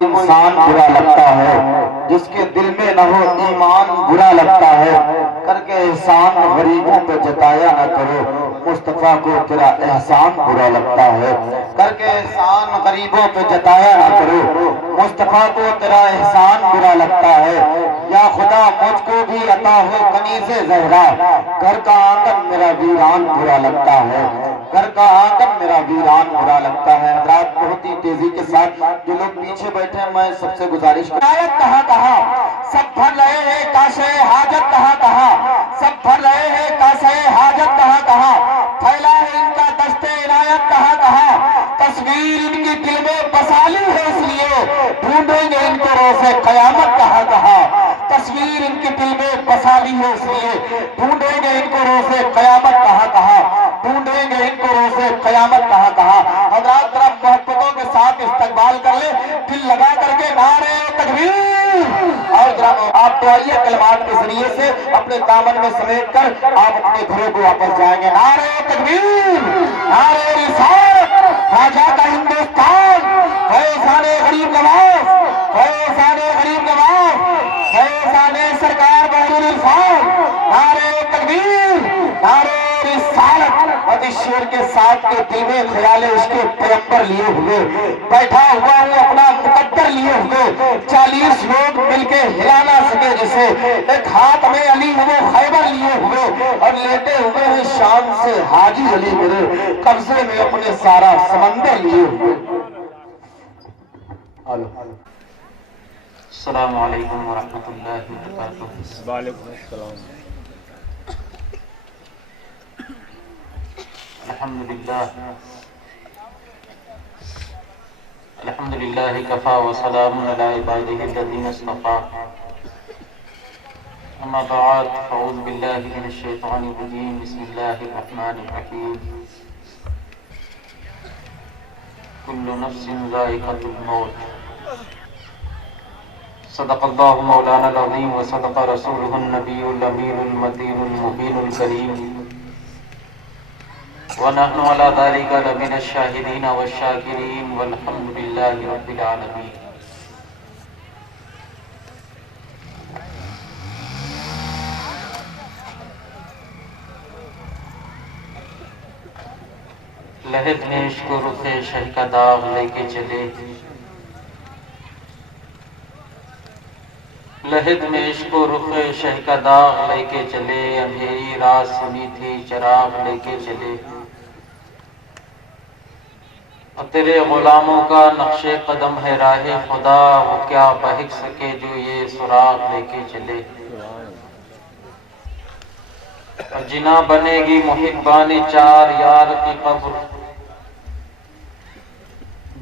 انسان برا لگتا ہے، جس کے دل میں نہ ہو ایمان برا لگتا ہے۔ کر کے احسان غریبوں پہ جتایا نہ کرو، مصطفیٰ کو تیرا احسان برا لگتا ہے۔ کر کے احسان غریبوں پہ جتایا نہ کرو، مصطفیٰ کو تیرا احسان برا لگتا ہے۔ یا خدا مجھ کو بھی عطا ہو کنیز زہرا، گھر کا آنگن میرا ویران برا لگتا ہے، گھر کا آنگن میرا ویران برا لگتا ہے۔ حضرات بہت ہی تیزی کے ساتھ جو لوگ پیچھے بیٹھے ہیں، میں سب سے گزارش عنایت کہاں کہاں سب بھر رہے ہیں کاشے حاجت کہاں کہاں، سب بھر رہے ہیں کاشے حاجت کہاں کہاں، پھیلا ہے ان کا دست عنایت کہاں کہاں، تصویر ان کی دل میں بسا لی ہے اس لیے ڈھونڈیں گے ان کو روز قیامت کہاں کہاں، تصویر ان کی دل میں بسا لی ہے اس لیے ڈھونڈیں گے ان کو روز قیامت کہاں کہاں، ڈھونڈیں گے ان کو روز قیامت کہاں کہاں۔ حضرات طرف محبتوں کے ساتھ استقبال کر لیں، دل لگا کر کے نعرے تکبیر۔ اور آپ دعائیہ کلمات کے ذریعے سے اپنے دامن میں سمیٹ کر آپ اپنے گھروں کو واپس جائیں گے۔ نعرے تکبیر، نعرے رسالت، خواجہ کا ہندوستان، فیضان غریب نواز، فیضان غریب نواز، فیضان سرکار بحر الفال، نعرے تکبیر، نعرے رسالت۔ اور اس شعر کے ساتھ کے دل میں خیال عشق پیغمبر لیے ہوئے بیٹھا ہوا ہوں، اپنا مقدر لیے ہوئے 40 لوگ مل کے ہلا نہ سکے جسے، ایک ہاتھ میں علی وہ خیبر لیے ہوئے اور لیٹے ہوئے ہیں شام سے حاجی علی میرے قبضے میں اپنے سارا سمندر لیے ہوئے۔ السلام علیکم ورحمۃ اللہ وبرکاتہ۔ وعلیکم السلام۔ الحمد للہ کفا وسلام علی عبادہ الذین اصطفیٰ، اما بعد فاعوذ باللہ من الشیطان الرجیم، بسم اللہ الرحمن الرحیم۔ کل نفس ذائقۃ الموت، صدق اللہ مولانا العظیم وصدق رسولہ النبی الامین المتین المبین الکریم، ونحن علی ذلک لمن الشاہدین والشاکرین والحمد للہ رب العالمین۔ لہد میں عشق و رخ شہ کا داغ لے کے چلے، لہد میں عشق و رخ شہ کا داغ لے کے چلے، اندھیری رات سنی تھی چراغ لے کے چلے، اور تیرے غلاموں کا نقش قدم ہے راہ خدا، وہ کیا بہک سکے جو یہ سراغ لے کے چلے۔ اور جنا بنے گی محبان چار یار کی قبر،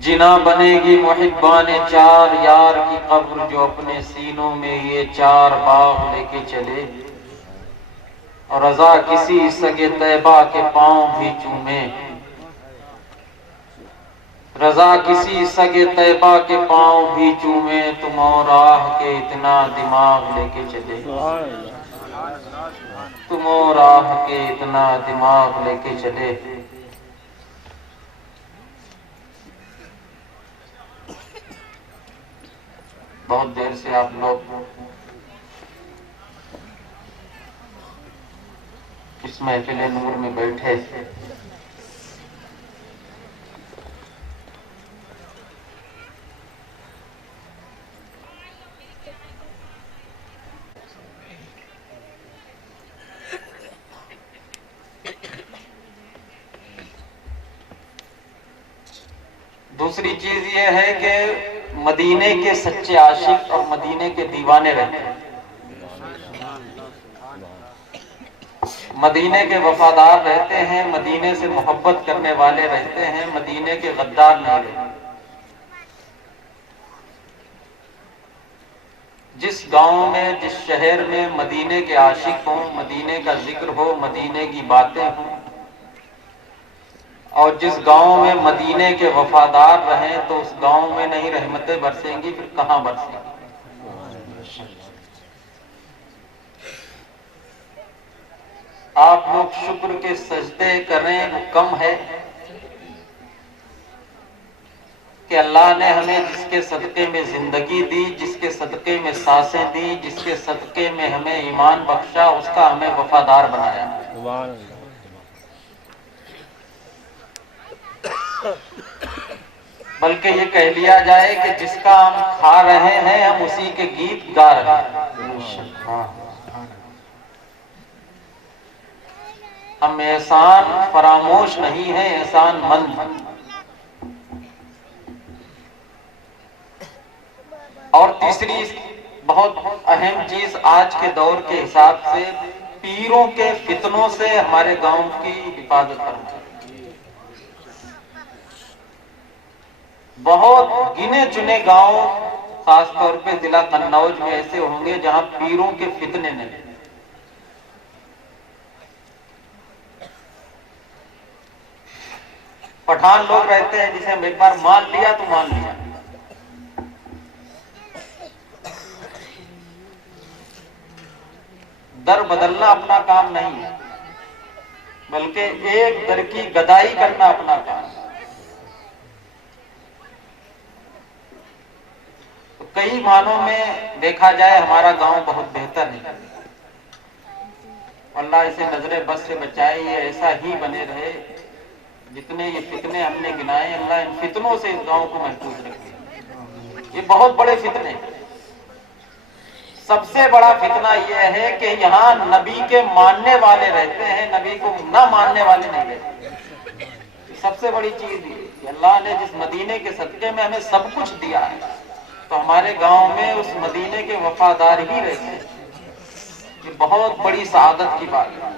جنا بنے گی محبان چار یار کی قبر، جو اپنے سینوں میں یہ چار باغ لے کے چلے، اور رضا کسی سگے طیبہ کے پاؤں بھی چومے، رضا کسی سگے طیبہ کے پاؤں بھی چومے، تم اور راہ کے اتنا دماغ لے کے چلے، تم اور راہ کے اتنا دماغ لے کے چلے۔ بہت دیر سے آپ لوگ اس محفل نور میں بیٹھے، دوسری چیز یہ ہے کہ مدینے کے سچے عاشق اور مدینے کے دیوانے رہتے ہیں، مدینے کے وفادار رہتے ہیں، مدینے سے محبت کرنے والے رہتے ہیں، مدینے کے غدار نہیں رہتے۔ جس گاؤں میں، جس شہر میں مدینے کے عاشق ہوں، مدینے کا ذکر ہو، مدینے کی باتیں ہوں، اور جس گاؤں میں مدینے کے وفادار رہیں، تو اس گاؤں میں نہیں رحمتیں برسیں گی، پھر کہاں برسیں گی؟ آپ لوگ شکر کے سجدے کریں وہ کم ہے، کہ اللہ نے ہمیں جس کے صدقے میں زندگی دی، جس کے صدقے میں سانسیں دی، جس کے صدقے میں ہمیں ایمان بخشا، اس کا ہمیں وفادار بنایا۔ بلکہ یہ کہہ لیا جائے کہ جس کا ہم کھا رہے ہیں ہم اسی کے گیت گا رہے ہیں۔ ہم احسان فراموش نہیں ہیں، احسان مند ہیں۔ اور تیسری بہت اہم چیز آج کے دور کے حساب سے پیروں کے فتنوں سے ہمارے گاؤں کی حفاظت کرنا۔ بہت گنے چنے گاؤں خاص طور پہ ضلع قنوج میں ایسے ہوں گے جہاں پیروں کے فتنے نہیں۔ پٹھان لوگ رہتے ہیں جسے ہم ایک بار مان لیا تو مان لیا، در بدلنا اپنا کام نہیں ہے، بلکہ ایک در کی گدائی کرنا اپنا کام ہے۔ تو کئی معنوں میں دیکھا جائے ہمارا گاؤں بہت بہتر ہے، اللہ اسے نظر بس سے بچائے، یہ ایسا ہی بنے رہے۔ جتنے یہ فتنے ہم نے گنائے، اللہ ان فتنوں سے اس گاؤں کو محفوظ رکھے۔ یہ بہت بڑے فتنے، سب سے بڑا فتنہ یہ ہے کہ یہاں نبی کے ماننے والے رہتے ہیں، نبی کو نہ ماننے والے نہیں رہتے۔ سب سے بڑی چیز یہ کہ اللہ نے جس مدینے کے صدقے میں ہمیں سب کچھ دیا ہے، تو ہمارے گاؤں میں اس مدینے کے وفادار ہی رہتے ہیں۔ یہ بہت بڑی سعادت کی بات ہے۔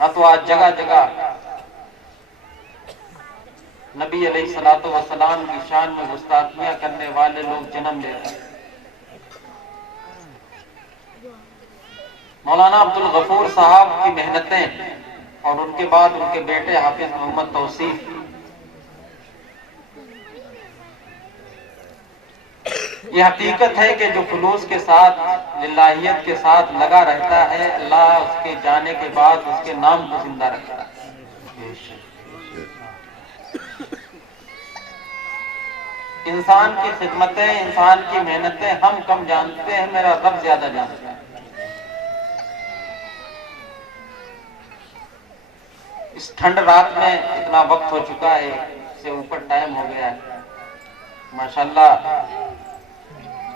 نہ تو آج جگہ جگہ نبی علیہ الصلوۃ والسلام کی شان میں گستاخیاں کرنے والے لوگ جنم لے رہے ہیں۔ مولانا عبد الغفور صاحب کی محنتیں اور ان کے بعد ان کے بیٹے حافظ محمد توصیف، یہ حقیقت ہے کہ جو خلوص کے ساتھ، للہیت کے ساتھ لگا رہتا ہے، اللہ اس کے جانے کے بعد اس کے نام کو زندہ رکھتا ہے۔ انسان کی خدمتیں، انسان کی محنتیں ہم کم جانتے ہیں، میرا رب زیادہ جانتا ہے۔ اس ٹھنڈ رات میں اتنا وقت ہو چکا ہے، اس سے اوپر ٹائم ہو گیا ہے، ماشاءاللہ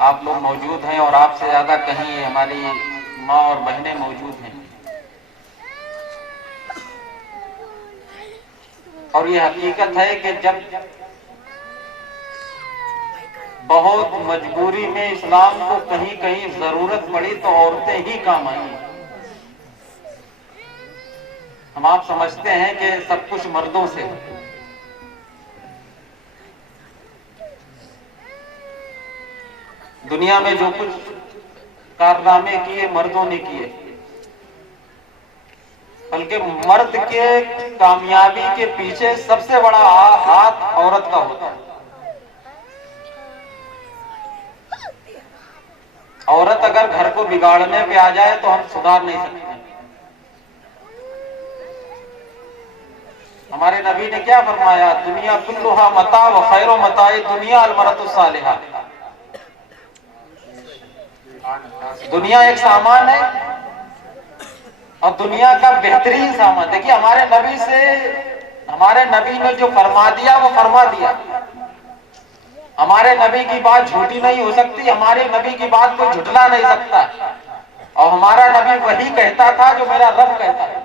آپ لوگ موجود ہیں، اور آپ سے زیادہ کہیں ہماری ماں اور بہنیں موجود ہیں۔ اور یہ حقیقت ہے کہ جب بہت مجبوری میں اسلام کو کہیں کہیں ضرورت پڑی تو عورتیں ہی کام آئیں۔ ہم آپ سمجھتے ہیں کہ سب کچھ مردوں سے، دنیا میں جو کچھ کارنامے کیے مردوں نے کیے، بلکہ مرد کے کامیابی کے پیچھے سب سے بڑا ہاتھ عورت کا ہوتا ہے۔ عورت اگر گھر کو بگاڑنے پہ آ جائے تو ہم سدھار نہیں سکتے۔ ہمارے نبی نے کیا فرمایا؟ دنیا کلھا متاع و خیر متاع دنیا المرأۃ الصالحہ۔ دنیا ایک سامان ہے اور دنیا کا بہترین سامان، دیکھیے ہمارے نبی نے جو فرما دیا وہ فرما دیا۔ ہمارے نبی کی بات جھوٹی نہیں ہو سکتی، ہمارے نبی کی بات کو جھٹلا نہیں سکتا، اور ہمارا نبی وہی کہتا تھا جو میرا رب کہتا ہے۔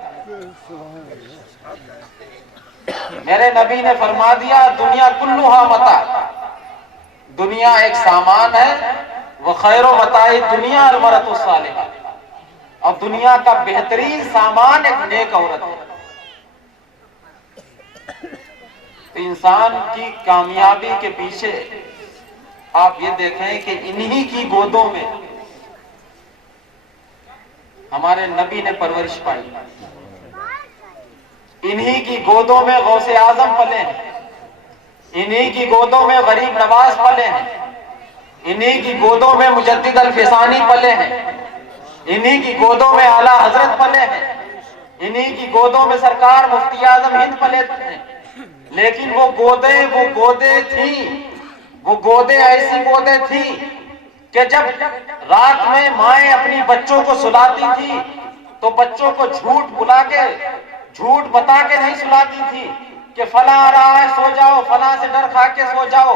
میرے نبی نے فرما دیا دنیا کلھا متاع، دنیا ایک سامان ہے، وخیر متاع دنیا المرأۃ الصالحہ، اور دنیا کا بہترین سامان ایک نیک عورت ہے۔ تو انسان کی کامیابی کے پیچھے آپ یہ دیکھیں کہ انہی کی گودوں میں ہمارے نبی نے پرورش پائی، انہی کی گودوں میں غوث اعظم پلے ہیں، انہی کی گودوں میں غریب نواز پلے ہیں، انہی کی گودوں میں مجدد الفسانی پلے ہیں، انہی کی گودوں میں اعلیٰ حضرت پلے ہیں، انہی کی گودوں میں سرکار مفتی اعظم ہند پلے ہیں۔ لیکن وہ گودیں تھیں، وہ گودیں ایسی گودیں تھیں کہ جب رات میں مائیں اپنی بچوں کو سلاتی تھی تو بچوں کو جھوٹ بتا کے نہیں سلاتی تھی کہ فلاں آ رہا ہے سو جاؤ، فلاں سے ڈر کھا کے سو جاؤ،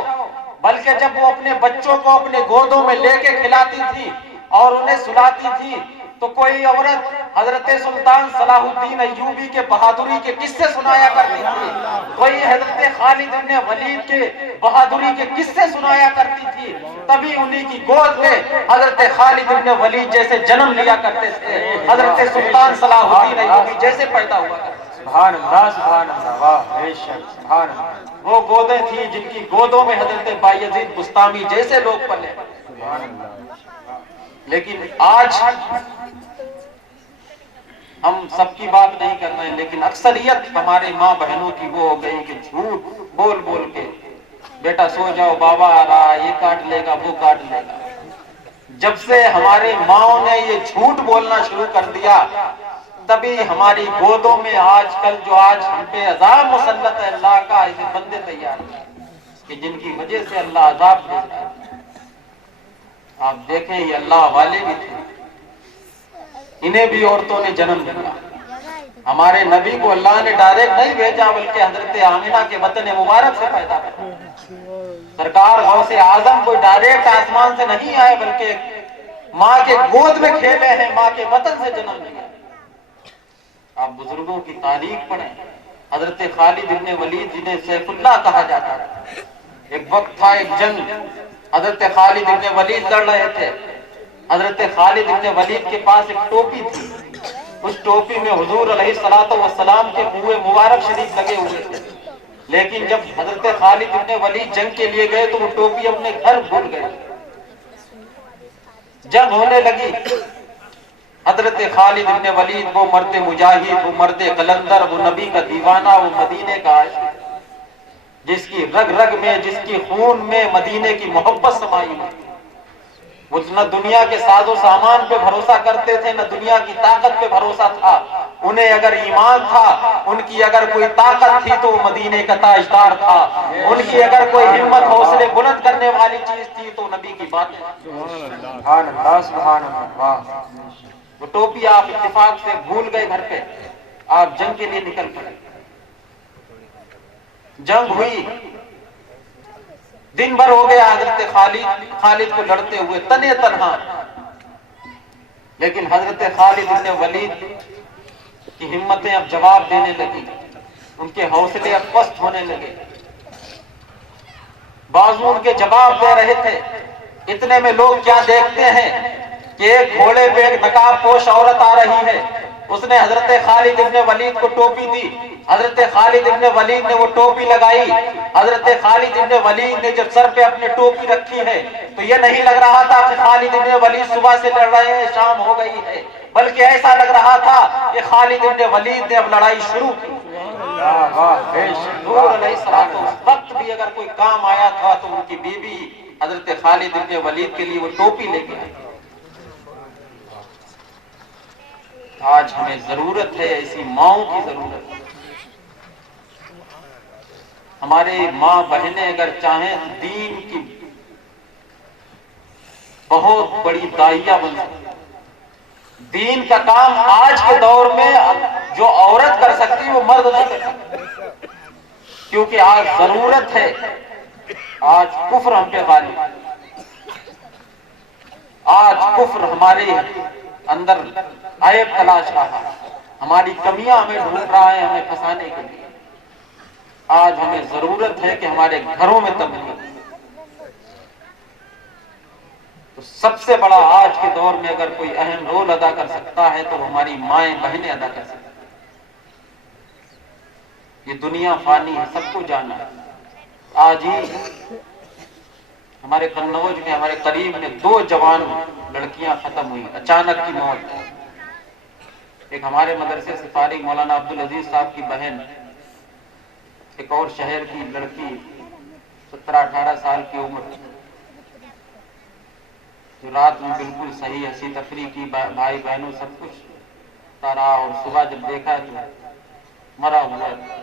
بلکہ جب وہ اپنے بچوں کو اپنے گودوں میں لے کے کھلاتی تھی اور انہیں سلاتی تھی تو کوئی عورت حضرت سلطان صلاح الدین ایوبی کے بہادری کے قصے سنایا کرتی تھی، کوئی حضرت خالد بن ولید کے بہادری کے قصے سنایا کرتی تھی، تبھی انہی کی گود میں حضرت خالد بن ولید جیسے جنم لیا کرتے تھے، حضرت سلطان صلاح الدین ایوبی جیسے پیدا ہوا کرتے تھے۔ سبحان اللہ، سبحان اللہ، واہ بے شک، سبحان اللہ، وہ گودیں تھیں جن کی گودوں میں حضرت بایزید بستامی جیسے لوگ پلے۔ سبحان اللہ۔ لیکن آج ہم سب کی بات نہیں کر رہے ہیں، لیکن اکثریت ہمارے ماں بہنوں کی وہ ہو گئی کہ جھوٹ بول بول کے بیٹا سو جاؤ، بابا آ رہا ہے، یہ کاٹ لے گا، وہ کاٹ لے گا۔ جب سے ہمارے ماؤں نے یہ جھوٹ بولنا شروع کر دیا تبھی ہماری گودوں میں آج کل جو آج ہم پہ عذاب مسلط ہے اللہ کا، ایسے بندے تیار ہیں کہ جن کی وجہ سے اللہ عذاب بھیج رہا ہے۔ آپ دیکھیں یہ اللہ والے بھی تھے، انہیں بھی عورتوں نے جنم دیا۔ ہمارے نبی کو اللہ نے ڈائریکٹ نہیں بھیجا بلکہ حضرت آمنہ کے بطن مبارک سے پیدا کیا۔ سرکار غوث اعظم کوئی ڈائریکٹ آسمان سے نہیں آئے بلکہ ماں کے گود میں کھیلے ہیں، ماں کے بطن سے جنم لیا۔ آپ بزرگوں کی تاریخ پڑھیں، حضرت خالد ابن ولید جنہیں سیف اللہ کہا جاتا ہے، ایک وقت تھا ایک جنگ، حضرت خالد ابن ولید لڑ رہے تھے۔ حضرت خالد ابن ولید کے پاس ایک ٹوپی تھی، اس ٹوپی میں حضور علیہ السلام کے منہ مبارک شریف لگے ہوئے تھے، لیکن جب حضرت خالد ابن ولید جنگ کے لیے گئے تو وہ ٹوپی اپنے گھر بھول گئے۔ جنگ ہونے لگی، حضرت خالد ابن ولید وہ مرد مجاہد، وہ مرد قلندر، وہ نبی کا دیوانہ، وہ مدینے کا عاشق، جس کی رگ رگ میں، جس کی خون میں مدینے کی محبت سمائی ہوئی۔ وہ نہ دنیا کے ساز و سامان پہ بھروسہ کرتے تھے، نہ دنیا کی طاقت پہ بھروسہ تھا، انہیں اگر ایمان تھا، ان کی اگر کوئی طاقت تھی تو وہ مدینے کا تاجدار تھا، ان کی اگر کوئی ہمت حوصلے بلند کرنے والی چیز تھی تو نبی کی باتیں۔ سبحان اللہ، سبحان اللہ، واہ۔ وہ ٹوپی آپ اتفاق سے بھول گئے گھر پہ، آپ جنگ کے لیے نکل پڑے۔ جنگ ہوئی، دن بھر ہو گیا حضرت خالد کو لڑتے ہوئے تنے تنہا، لیکن حضرت خالد ابن ولید کی ہمتیں اب جواب دینے لگی، ان کے حوصلے اب پست ہونے لگے، بازو ان کے جواب دے رہے تھے۔ اتنے میں لوگ کیا دیکھتے ہیں کہ ایک گھوڑے پہ ایک نقاب پوش عورت آ رہی ہے، اس نے حضرت خالد ابن ولید کو ٹوپی دی، حضرت خالد ابن ولید نے وہ ٹوپی لگائی۔ حضرت خالد ابن ولید نے جب سر پہ اپنے ٹوپی رکھی ہے تو یہ نہیں لگ رہا تھا کہ خالد ابن ولید صبح سے لڑ رہے ہیں، شام ہو گئی ہے، بلکہ ایسا لگ رہا تھا کہ خالد ابن ولید نے اب لڑائی شروع کی۔ واہ بے شک۔ حضور علیہ السلام اس وقت بھی اگر کوئی کام آیا تھا تو ان کی بیوی حضرت خالد ابن ولید کے لیے وہ ٹوپی لے کے آئی۔ آج ہمیں ضرورت ہے، ایسی ماؤں کی ضرورت ہے۔ ہمارے ماں بہنیں اگر چاہیں تو دین کی بہت بڑی داعیہ بن سکتی ہیں۔ دین کا کام آج کے دور میں جو عورت کر سکتی وہ مرد نہیں کر سکتی، کیونکہ آج ضرورت ہے، آج کفر ہم پہ غالب ہے، آج کفر ہمارے اندر عیب تلاش رہا ہے، ہماری کمیاں ہمیں ڈھونڈ رہا ہے ہمیں پھنسانے کے لیے۔ آج ہمیں ضرورت ہے کہ ہمارے گھروں میں تبلیغ، تو سب سے بڑا آج کے دور میں اگر کوئی اہم رول ادا کر سکتا ہے تو ہماری مائیں بہنیں ادا کر سکتی ہیں۔ یہ دنیا فانی ہے، سب کو جانا ہے۔ آج ہی ہمارے قنوج میں، ہمارے قریب میں 2 جوان لڑکیاں ختم ہوئی، اچانک کی موت۔ ایک ہمارے مدرسے سے فارغ مولانا عبدالعزیز صاحب کی بہن، ایک اور شہر کی لڑکی 17-18 سال کی عمر، جو رات میں بالکل صحیح ہنسی تفریح کی، بھائی بہنوں سب کچھ تارا، اور صبح جب دیکھا تو مرا ہوا ہے۔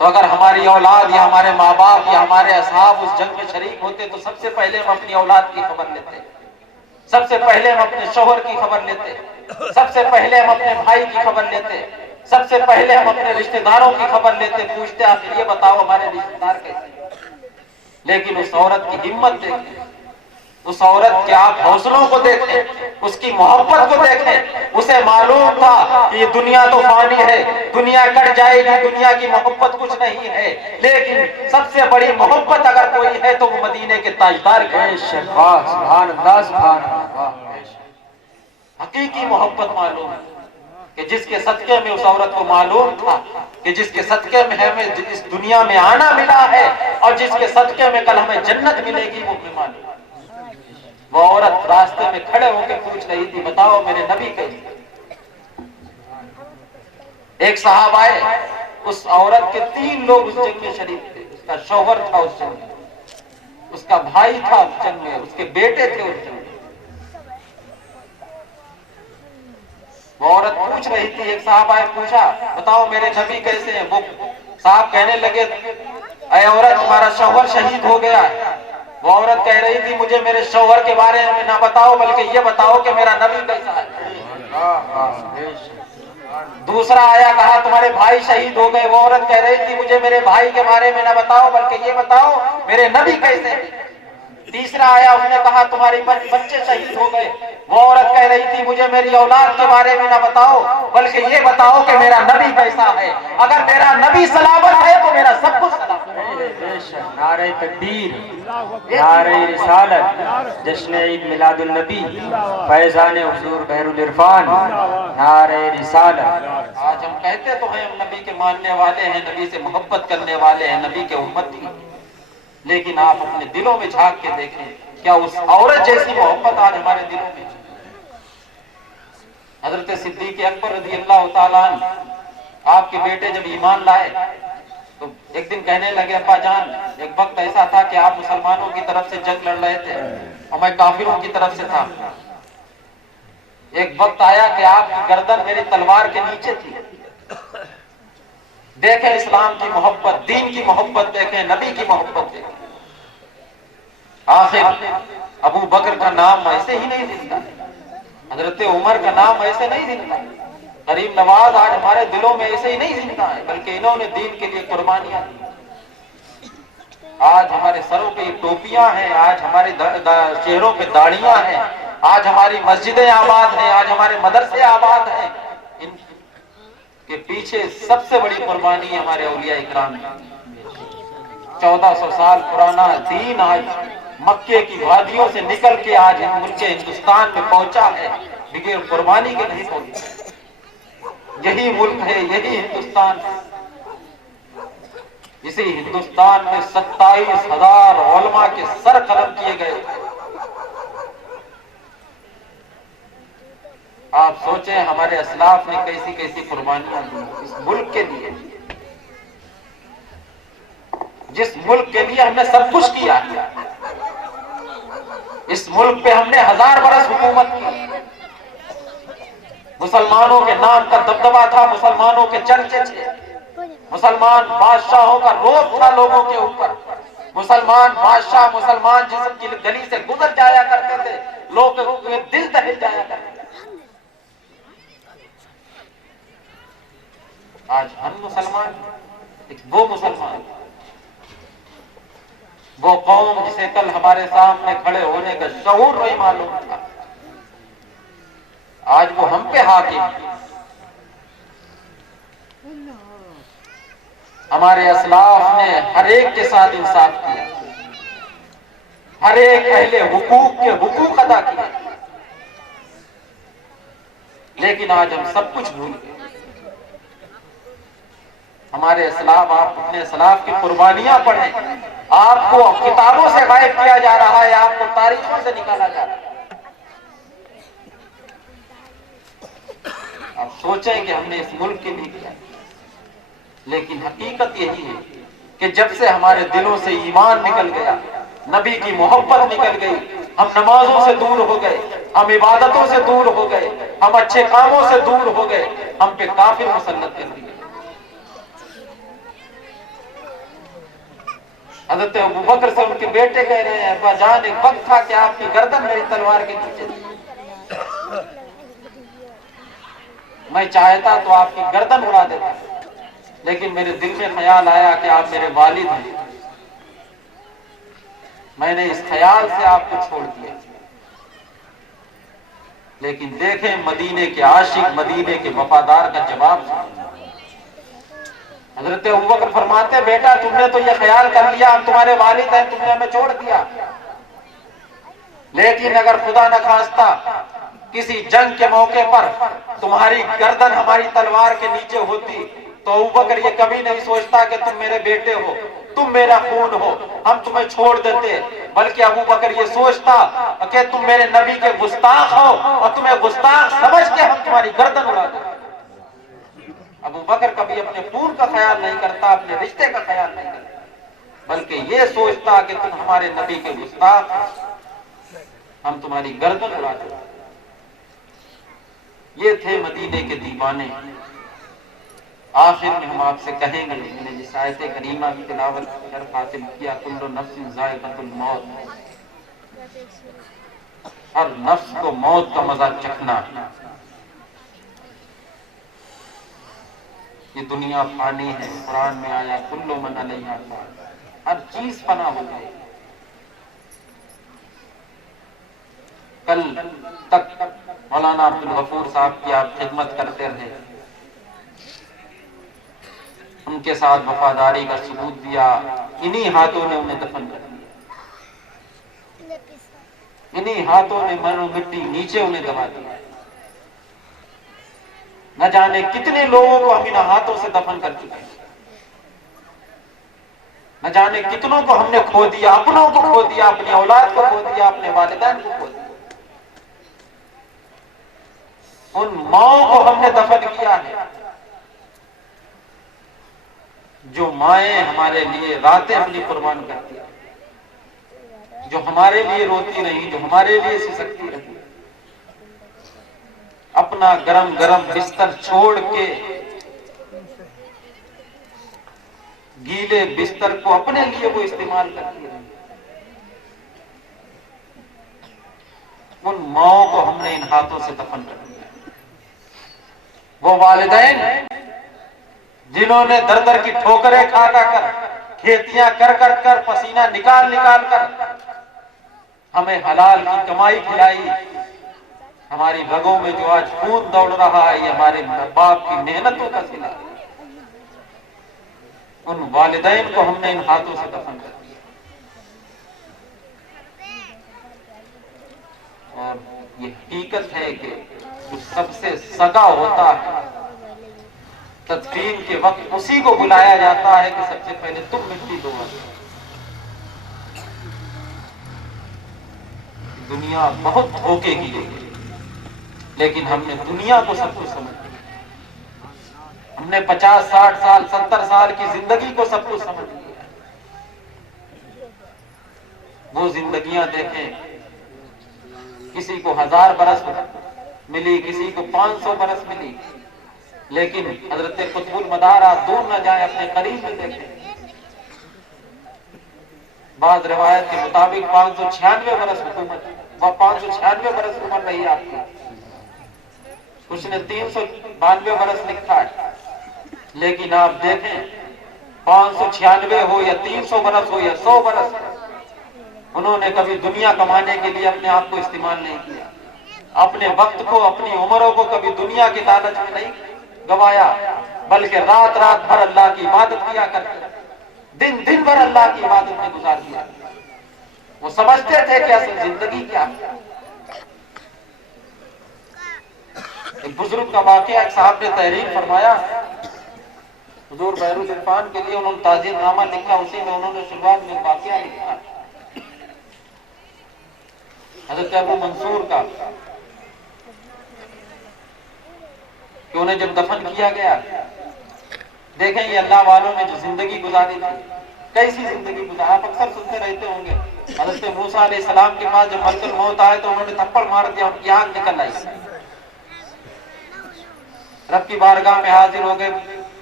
تو اگر ہماری اولاد یا ہمارے ماں باپ یا ہمارے اصحاب اس جنگ میں شریک ہوتے تو سب سے پہلے ہم اپنی اولاد کی خبر لیتے، سب سے پہلے ہم اپنے شوہر کی خبر لیتے، سب سے پہلے ہم اپنے بھائی کی خبر لیتے، سب سے پہلے ہم اپنے رشتہ داروں کی خبر لیتے، پوچھتے آخر یہ بتاؤ ہمارے رشتہ دار کیسے۔ لیکن اس عورت کی ہمت دیکھیں، اس عورت کے آپ حوصلوں کو دیکھیں، اس کی محبت کو دیکھیں۔ اسے معلوم تھا کہ یہ دنیا تو فانی ہے، دنیا کٹ جائے گی، دنیا کی محبت کچھ نہیں ہے، لیکن سب سے بڑی محبت اگر کوئی ہے تو وہ مدینے کے تاجدار کی ہے۔ سبحان اللہ سبحان اللہ۔ حقیقی محبت معلوم ہے کہ جس کے صدقے میں اس عورت کو معلوم تھا کہ جس کے صدقے میں ہمیں اس دنیا میں آنا ملا ہے اور جس کے صدقے میں کل ہمیں جنت ملے گی، وہ بھی معلوم۔ وہ عورت راستے میں کھڑے ہو کے پوچھ رہی تھی بتاؤ میرے نبی کیسے۔ ایک صاحب آئے، اس عورت کے 3 لوگ اس جنگ میں شریک تھے، اس کا شوہر تھا اس جنگ میں، اس کا بھائی تھا اس جنگ میں، اس کے بیٹے تھے اس جنگ میں۔ وہ عورت پوچھ رہی تھی، ایک صاحب آئے پوچھا بتاؤ میرے نبی کیسے ہیں۔ وہ صاحب کہنے لگے اے عورت تمہارا شوہر شہید ہو گیا ہے۔ وہ عورت کہہ رہی تھی مجھے میرے شوہر کے بارے میں نہ بتاؤ بلکہ یہ بتاؤ کہ میرا نبی کیسا ہے۔ دوسرا آیا کہا تمہارے بھائی شہید ہو گئے۔ وہ عورت کہہ رہی تھی مجھے میرے بھائی کے بارے میں نہ بتاؤ بلکہ یہ بتاؤ میرے نبی کیسے ہیں۔ تیسرا آیا اس نے کہا تمہاری بچے شہید ہو گئے۔ وہ عورت کہہ رہی تھی مجھے میری اولاد کے بارے میں نہ بتاؤ بلکہ یہ بتاؤ کہ میرا نبی کیسا ہے۔ اگر میرا نبی سلامت ہے تو میرا سب کچھ سلامت ہے۔ نعرہ تکبیر، نعرہ رسالت، جشن عید میلاد النبی، فیضان حضور بحر العرفان، نعرہ رسالت۔ آج ہم کہتے تو ہیں ہم نبی کے ماننے والے ہیں، نبی سے محبت کرنے والے ہیں، نبی کے امتی، لیکن آپ اپنے دلوں میں جھانک کے دیکھیں کیا اس عورت جیسی محبت آج ہمارے دلوں میں؟ حضرت صدیق اکبر رضی اللہ تعالیٰ عنہ، آپ کے بیٹے جب ایمان لائے تو ایک دن کہنے لگے ابا جان ایک وقت ایسا تھا کہ آپ مسلمانوں کی طرف سے جنگ لڑ رہے تھے اور میں کافروں کی طرف سے تھا۔ ایک وقت آیا کہ آپ کی گردن میری تلوار کے نیچے تھی۔ دیکھیں اسلام کی محبت، دین کی محبت دیکھیں، نبی کی محبت دیکھیں۔ آخر ابو بکر کا نام ایسے ہی نہیں زندہ، حضرت عمر کا نام ایسے نہیں زندہ، غریب نواز آج ہمارے دلوں میں ایسے ہی نہیں زندہ ہے، بلکہ انہوں نے دین کے لیے قربانیاں دی۔ آج ہمارے سروں پہ ٹوپیاں ہیں، آج ہمارے چہروں پہ داڑیاں ہیں، آج ہماری مسجدیں آباد ہیں، آج ہمارے مدرسے آباد ہیں۔ ان کے پیچھے سب سے بڑی قربانی ہمارے اولیاء اکرام کی۔ 1400 سال پرانا دین آج مکے کی وادیوں سے نکل کے آج ملک ہندوستان میں پہنچا ہے، بغیر قربانی کے نہیں پہنچا۔ یہی ملک ہے، یہی ہندوستان ہے۔ اسی ہندوستان میں 27,000 علماء کے سر قلم کیے گئے۔ آپ سوچیں ہمارے اسلاف نے کیسی کیسی قربانیاں دی اس ملک کے لیے، جس ملک کے لیے ہم نے سب کچھ کیا۔ اس ملک پہ ہم نے 1000 برس حکومت کی، مسلمانوں کے نام کا دبدبہ تھا، مسلمانوں کے چرچے تھے، مسلمان بادشاہوں کا روب تھا لوگوں کے اوپر، مسلمان بادشاہ مسلمان جسم کی گلی سے گزر جایا کرتے تھے، لوگوں کے دل دہل جایا کرتے تھے۔ آج ہم مسلمان، وہ مسلمان، وہ قوم جسے کل ہمارے سامنے کھڑے ہونے کا شعور نہیں معلوم تھا، آج وہ ہم پہ حاکم ہے۔ ہمارے اسلاف نے ہر ایک کے ساتھ انصاف کیا، ہر ایک اہل حقوق کے حقوق ادا کیے، لیکن آج ہم سب کچھ بھول گئے۔ ہمارے اسلاف، آپ اپنے اسلاف کی قربانیاں پڑھیں، آپ کو کتابوں سے غائب کیا جا رہا ہے، آپ کو تاریخوں سے نکالا جا رہا ہے۔ آپ سوچیں کہ ہم نے اس ملک کے لیے کیا، لیکن حقیقت یہی ہے کہ جب سے ہمارے دلوں سے ایمان نکل گیا، نبی کی محبت نکل گئی، ہم نمازوں سے دور ہو گئے، ہم عبادتوں سے دور ہو گئے، ہم اچھے کاموں سے دور ہو گئے، ہم پہ کافر مسلط کر دیے۔ حضرت ابو بکر سے ان کے بیٹے کہہ رہے ہیں ابا جان ایک وقت تھا کہ آپ کی گردن میری تلوار کے نیچے تھی، میں چاہتا تو آپ کی گردن اڑا دیتا، لیکن میرے دل میں خیال آیا کہ آپ میرے والد ہیں، میں نے اس خیال سے آپ کو چھوڑ دیا۔ لیکن دیکھیں مدینے کے عاشق، مدینے کے وفادار کا جواب۔ حضرت ابوبکر فرماتے بیٹا تم نے تو یہ خیال کر لیا ہم تمہارے والد ہیں، تم نے ہمیں چھوڑ دیا، لیکن اگر خدا نہ خواستہ کسی جنگ کے موقع پر تمہاری گردن ہماری تلوار کے نیچے ہوتی تو ابوبکر یہ کبھی نہیں سوچتا کہ تم میرے بیٹے ہو، تم میرا خون ہو، ہم تمہیں چھوڑ دیتے، بلکہ ابوبکر یہ سوچتا کہ تم میرے نبی کے گستاخ ہو اور تمہیں گستاخ سمجھ کے ہم تمہاری گردن اڑا دیں۔ ابوبکر کبھی اپنے خون کا خیال نہیں کرتا، اپنے رشتے کا خیال نہیں کرتا، بلکہ یہ سوچتا کہ تم ہمارے نبی کے گستاخ ہو، ہم تمہاری گردن اڑا دیں۔ یہ تھے مدینے کے دیوانے۔ آخر میں ہم آپ سے کہیں گے، میں نے جس آیت کریمہ کی تلاوت شرف حاصل کیا، کل نفس ذائقۃ الموت، ہر نفس کو موت کا مزہ چکھنا۔ یہ دنیا فانی ہے، قرآن میں آیا کل من علیہا فان، ہر چیز فنا ہو جائے۔ کل تک مولانا عبدالغفور صاحب کی آپ خدمت کرتے رہے، ان کے ساتھ وفاداری کا ثبوت دیا، انہی ہاتھوں نے انہیں دفن کر دیا، انہی ہاتھوں نے مرو مٹی نیچے انہیں دبا دیا۔ نہ جانے کتنے لوگوں کو ہم ان ہاتھوں سے دفن کر چکے ہیں، نہ جانے کتنوں کو ہم نے کھو دیا، اپنوں کو کھو دیا، اپنی اولاد کو کھو دیا، اپنے والدین کو کھو دیا۔ ان ماؤں کو ہم نے دفن کیا ہے جو مائیں ہمارے لیے راتیں اپنی قربان کرتی ہیں، جو ہمارے لیے روتی رہی، جو ہمارے لیے سسکتی رہی، اپنا گرم گرم بستر چھوڑ کے گیلے بستر کو اپنے لیے وہ استعمال کرتی رہی۔ ان ماؤں کو ہم نے ان ہاتھوں سے دفن کر دیا۔ وہ والدین جنہوں نے در در کی ٹھوکریں کھا کر، کھیتیاں کر کر، پسینہ نکال کر ہمیں حلال کی کمائی کھلائی، ہماری رگوں میں جو آج خون دوڑ رہا ہے یہ ہمارے باپ کی محنتوں کا صلہ ہے۔ ان والدین کو ہم نے ان ہاتھوں سے دفن کر دیا۔ اور یہ حقیقت ہے کہ جو سب سے سگا ہوتا ہے تدفین کے وقت اسی کو بلایا جاتا ہے کہ سب سے پہلے تم مٹی دو۔ دنیا بہت دھوکے کی ہے، لیکن ہم نے دنیا کو سب کچھ سمجھ لیا، ہم نے 50 60 سال 70 سال کی زندگی کو سب کچھ سمجھ لیا۔ وہ زندگیاں دیکھیں، کسی کو 1000 برس ملی، کسی کو 500 برس ملی، لیکن حضرت قطب المدار آپ دور نہ جائیں، اپنے قریب میں دیکھیں، بعض روایت کے مطابق 596 برس حکومت، وہ 596 برس عمر رہی آپ کی، کچھ نے 392 برس لکھا ہے، لیکن آپ دیکھیں 596 ہو یا 300 برس ہو یا 100 برس، انہوں نے کبھی دنیا کمانے کے لیے اپنے آپ کو استعمال نہیں کیا، اپنے وقت کو، اپنی عمروں کو کبھی دنیا کی لالچ میں نہیں گوایا، بلکہ رات رات بھر اللہ کی عبادت کیا کرتے، دن دن بھر اللہ کی عبادت میں گزار دیا۔ وہ سمجھتے تھے کہ اصل زندگی کیا ہے۔ ایک بزرگ کا واقعہ، ایک صاحب نے تحریر فرمایا، حضور بحر عرفان کے لیے انہوں نے تعزیت نامہ لکھا، اسی میں انہوں نے شروعات میں واقعہ لکھا حضرت ابو منصور کا، کہ انہیں جب دفن کیا گیا، دیکھیں یہ اللہ والوں نے جو زندگی گزاری تھی، کیسی زندگی گزاری، آپ اکثر سنتے رہتے ہوں گے، حضرت موسیٰ علیہ السلام کے پاس جب ملک الموت آئے تو انہوں نے تھپڑ مار دیا، ان کی آنکھ نکل آئی، رب کی بارگاہ میں حاضر ہو گئے،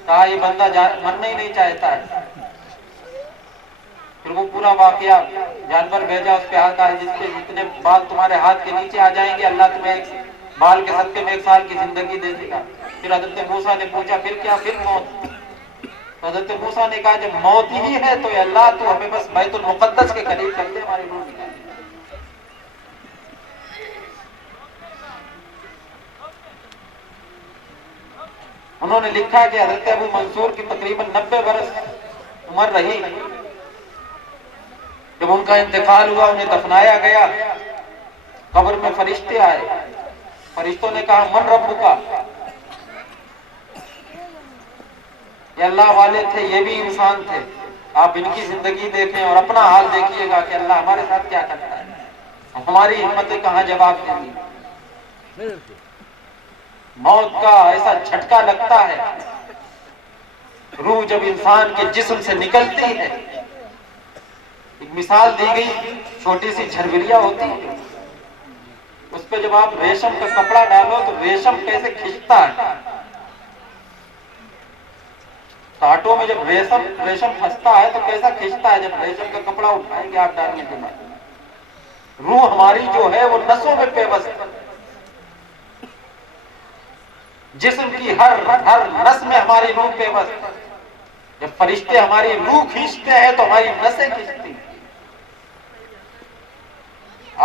کہا یہ بندہ مرنا ہی نہیں چاہتا ہے، پھر وہ پورا واقعہ جانور بھیجا، اس پہ کہا جس کے جتنے بال تمہارے ہاتھ کے نیچے آ جائیں گے اللہ تمہیں ایک بال کے صدقے میں 1 سال کی زندگی دے دے گا۔ پھر حضرت موسیٰ نے پوچھا پھر کیا؟ پھر موت۔ تو حضرت موسیٰ نے کہا جب موت ہی ہے تو اے اللہ تو ہمیں بس بیت المقدس کے قریب کر دے، ہماری روح نکال دے۔ انہوں نے لکھا کہ حضرت ابو منصور کی تقریباً 90 برس عمر رہی۔ جب ان کا انتقال ہوا، انہیں دفنایا گیا، قبر میں فرشتے آئے، فرشتوں نے کہا من ربکا، یہ اللہ والے تھے، یہ بھی انسان تھے، آپ ان کی زندگی دیکھیں اور اپنا حال دیکھیے گا کہ اللہ ہمارے ساتھ کیا کرتا ہے، ہماری ہمتیں کہاں جواب دیں گی۔ موت کا ایسا جھٹکا لگتا ہے، روح جب انسان کے جسم سے نکلتی ہے، ایک مثال دی گئی، چھوٹی سی جھرگڑیاں ہوتی ہے، اس پہ جب آپ ریشم کا کپڑا ڈالو تو ریشم کیسے کھنچتا ہے، کانٹوں میں جب ریشم پھنستا ہے تو کیسا کھنچتا ہے، جب ریشم کا کپڑا اٹھائیں گے آپ ڈالنے کے بعد، روح ہماری جو ہے وہ نسوں میں پیوست ہے، جسم کی ہر نس میں ہماری روح پیوست ہے۔ جب فرشتے ہماری روح کھینچتے ہیں تو ہماری نسیں کھینچتی ہیں۔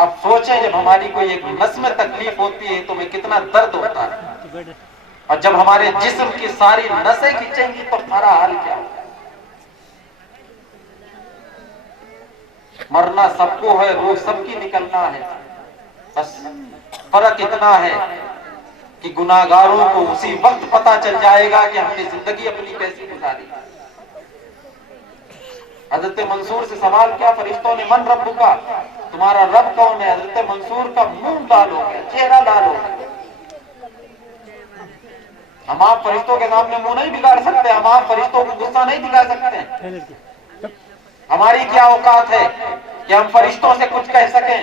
آپ سوچیں جب ہماری کوئی ایک نس میں تکلیف ہوتی ہے تو ہمیں کتنا درد ہوتا ہے، اور جب ہمارے جسم کی ساری نسیں کھینچیں گی تو ہمارا حال کیا ہوگا۔ مرنا سب کو ہے، روح سب کی نکلنا ہے، بس فرق اتنا ہے کہ گناہگاروں کو اسی وقت پتا چل جائے گا کہ ہم نے زندگی اپنی کیسی گزاری۔ حضرت منصور سے سوال کیا فرشتوں نے من ربکا، تمہارا رب کون ہے؟ حضرت منصور کا منہ لال ہو گیا، چہرہ لال ہو گیا۔ ہم آپ فرشتوں کے سامنے منہ نہیں بگاڑ سکتے، ہم آپ فرشتوں کو غصہ نہیں دکھا سکتے، ہماری کیا اوقات ہے کہ ہم فرشتوں سے کچھ کہہ سکیں،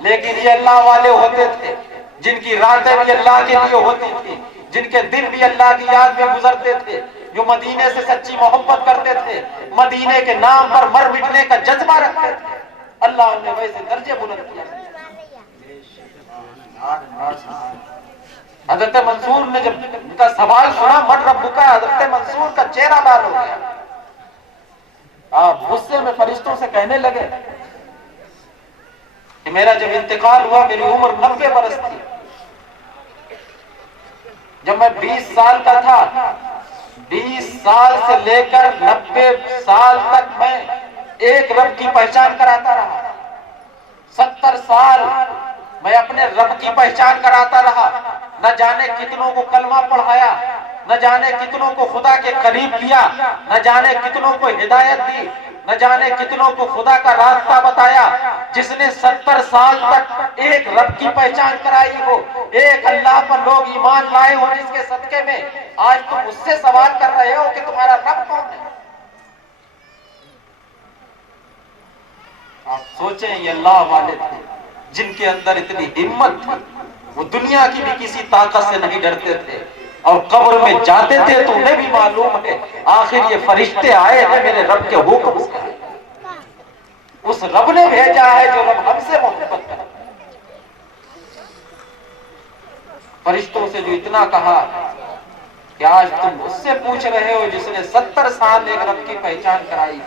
لیکن یہ اللہ والے ہوتے تھے جن کی راتیں بھی اللہ کے لیے ہوتی تھی، جن کے دن بھی اللہ کی یاد میں گزرتے تھے، جو مدینے سے سچی محبت کرتے تھے، مدینے کے نام پر مر مٹنے کا جذبہ رکھتے تھے، اللہ انہیں ویسے درجے بلند کیا۔ حضرت منصور نے جب ان کا سوال سنا من ربکا، حضرت منصور کا چہرہ لال ہو گیا، آپ غصے میں فرشتوں سے کہنے لگے کہ میرا جب انتقال ہوا میری عمر 90 برس تھی، جب میں 20 سال کا تھا، 20 سال سے لے کر 90 سال تک میں ایک رب کی پہچان کراتا رہا، 70 سال میں اپنے رب کی پہچان کراتا رہا، نہ جانے کتنوں کو کلمہ پڑھایا، نہ جانے کتنوں کو خدا کے قریب کیا، نہ جانے کتنوں کو ہدایت دی، نہ جانے کتنوں کو خدا کا راستہ بتایا۔ جس نے 70 سال تک ایک رب کی پہچان کرائی ہو، ایک اللہ پر لوگ ایمان لائے ہو، جس کے صدقے میں آج تم اس سے سوال کر رہے ہو کہ تمہارا رب کون ہے۔ آپ سوچیں یہ اللہ والے تھے جن کے اندر اتنی ہمت تھی، وہ دنیا کی بھی کسی طاقت سے نہیں ڈرتے تھے، اور قبر میں جاتے تھے تو انہیں بھی معلوم ہے آخر یہ فرشتے آئے ہیں میرے رب کے حکم سے، اس رب نے بھیجا ہے جو رب ہم سے محبت کرتا ہے۔ فرشتوں سے جو اتنا کہا کہ آج تم اس سے پوچھ رہے ہو جس نے 70 سال ایک رب کی پہچان کرائی،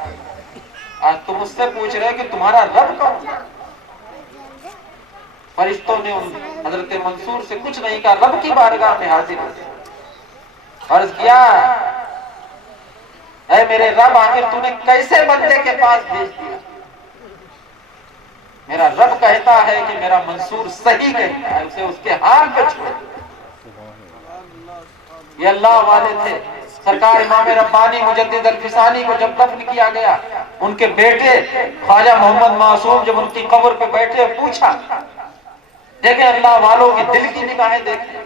آج تم اس سے پوچھ رہے کہ تمہارا رب کون ہے۔ فرشتوں نے حضرت منصور سے کچھ نہیں کہا، رب کی بارگاہ میں حاضر ہوئے، عرض کیا اے میرے رب آخر تو نے کیسے بندے کے پاس بھیج دیا؟ میرا رب کہتا ہے کہ میرا منصور صحیح کہتا ہے، اسے اس کے حال پہ چھوڑ۔ یہ اللہ والے تھے۔ سرکار امام ربانی مجدد الفسانی کو جب دفن کیا گیا، ان کے بیٹے خواجہ محمد معصوم جب ان کی قبر پہ بیٹھے پوچھا، دیکھیں اللہ والوں کی دل کی نگاہیں دیکھیں،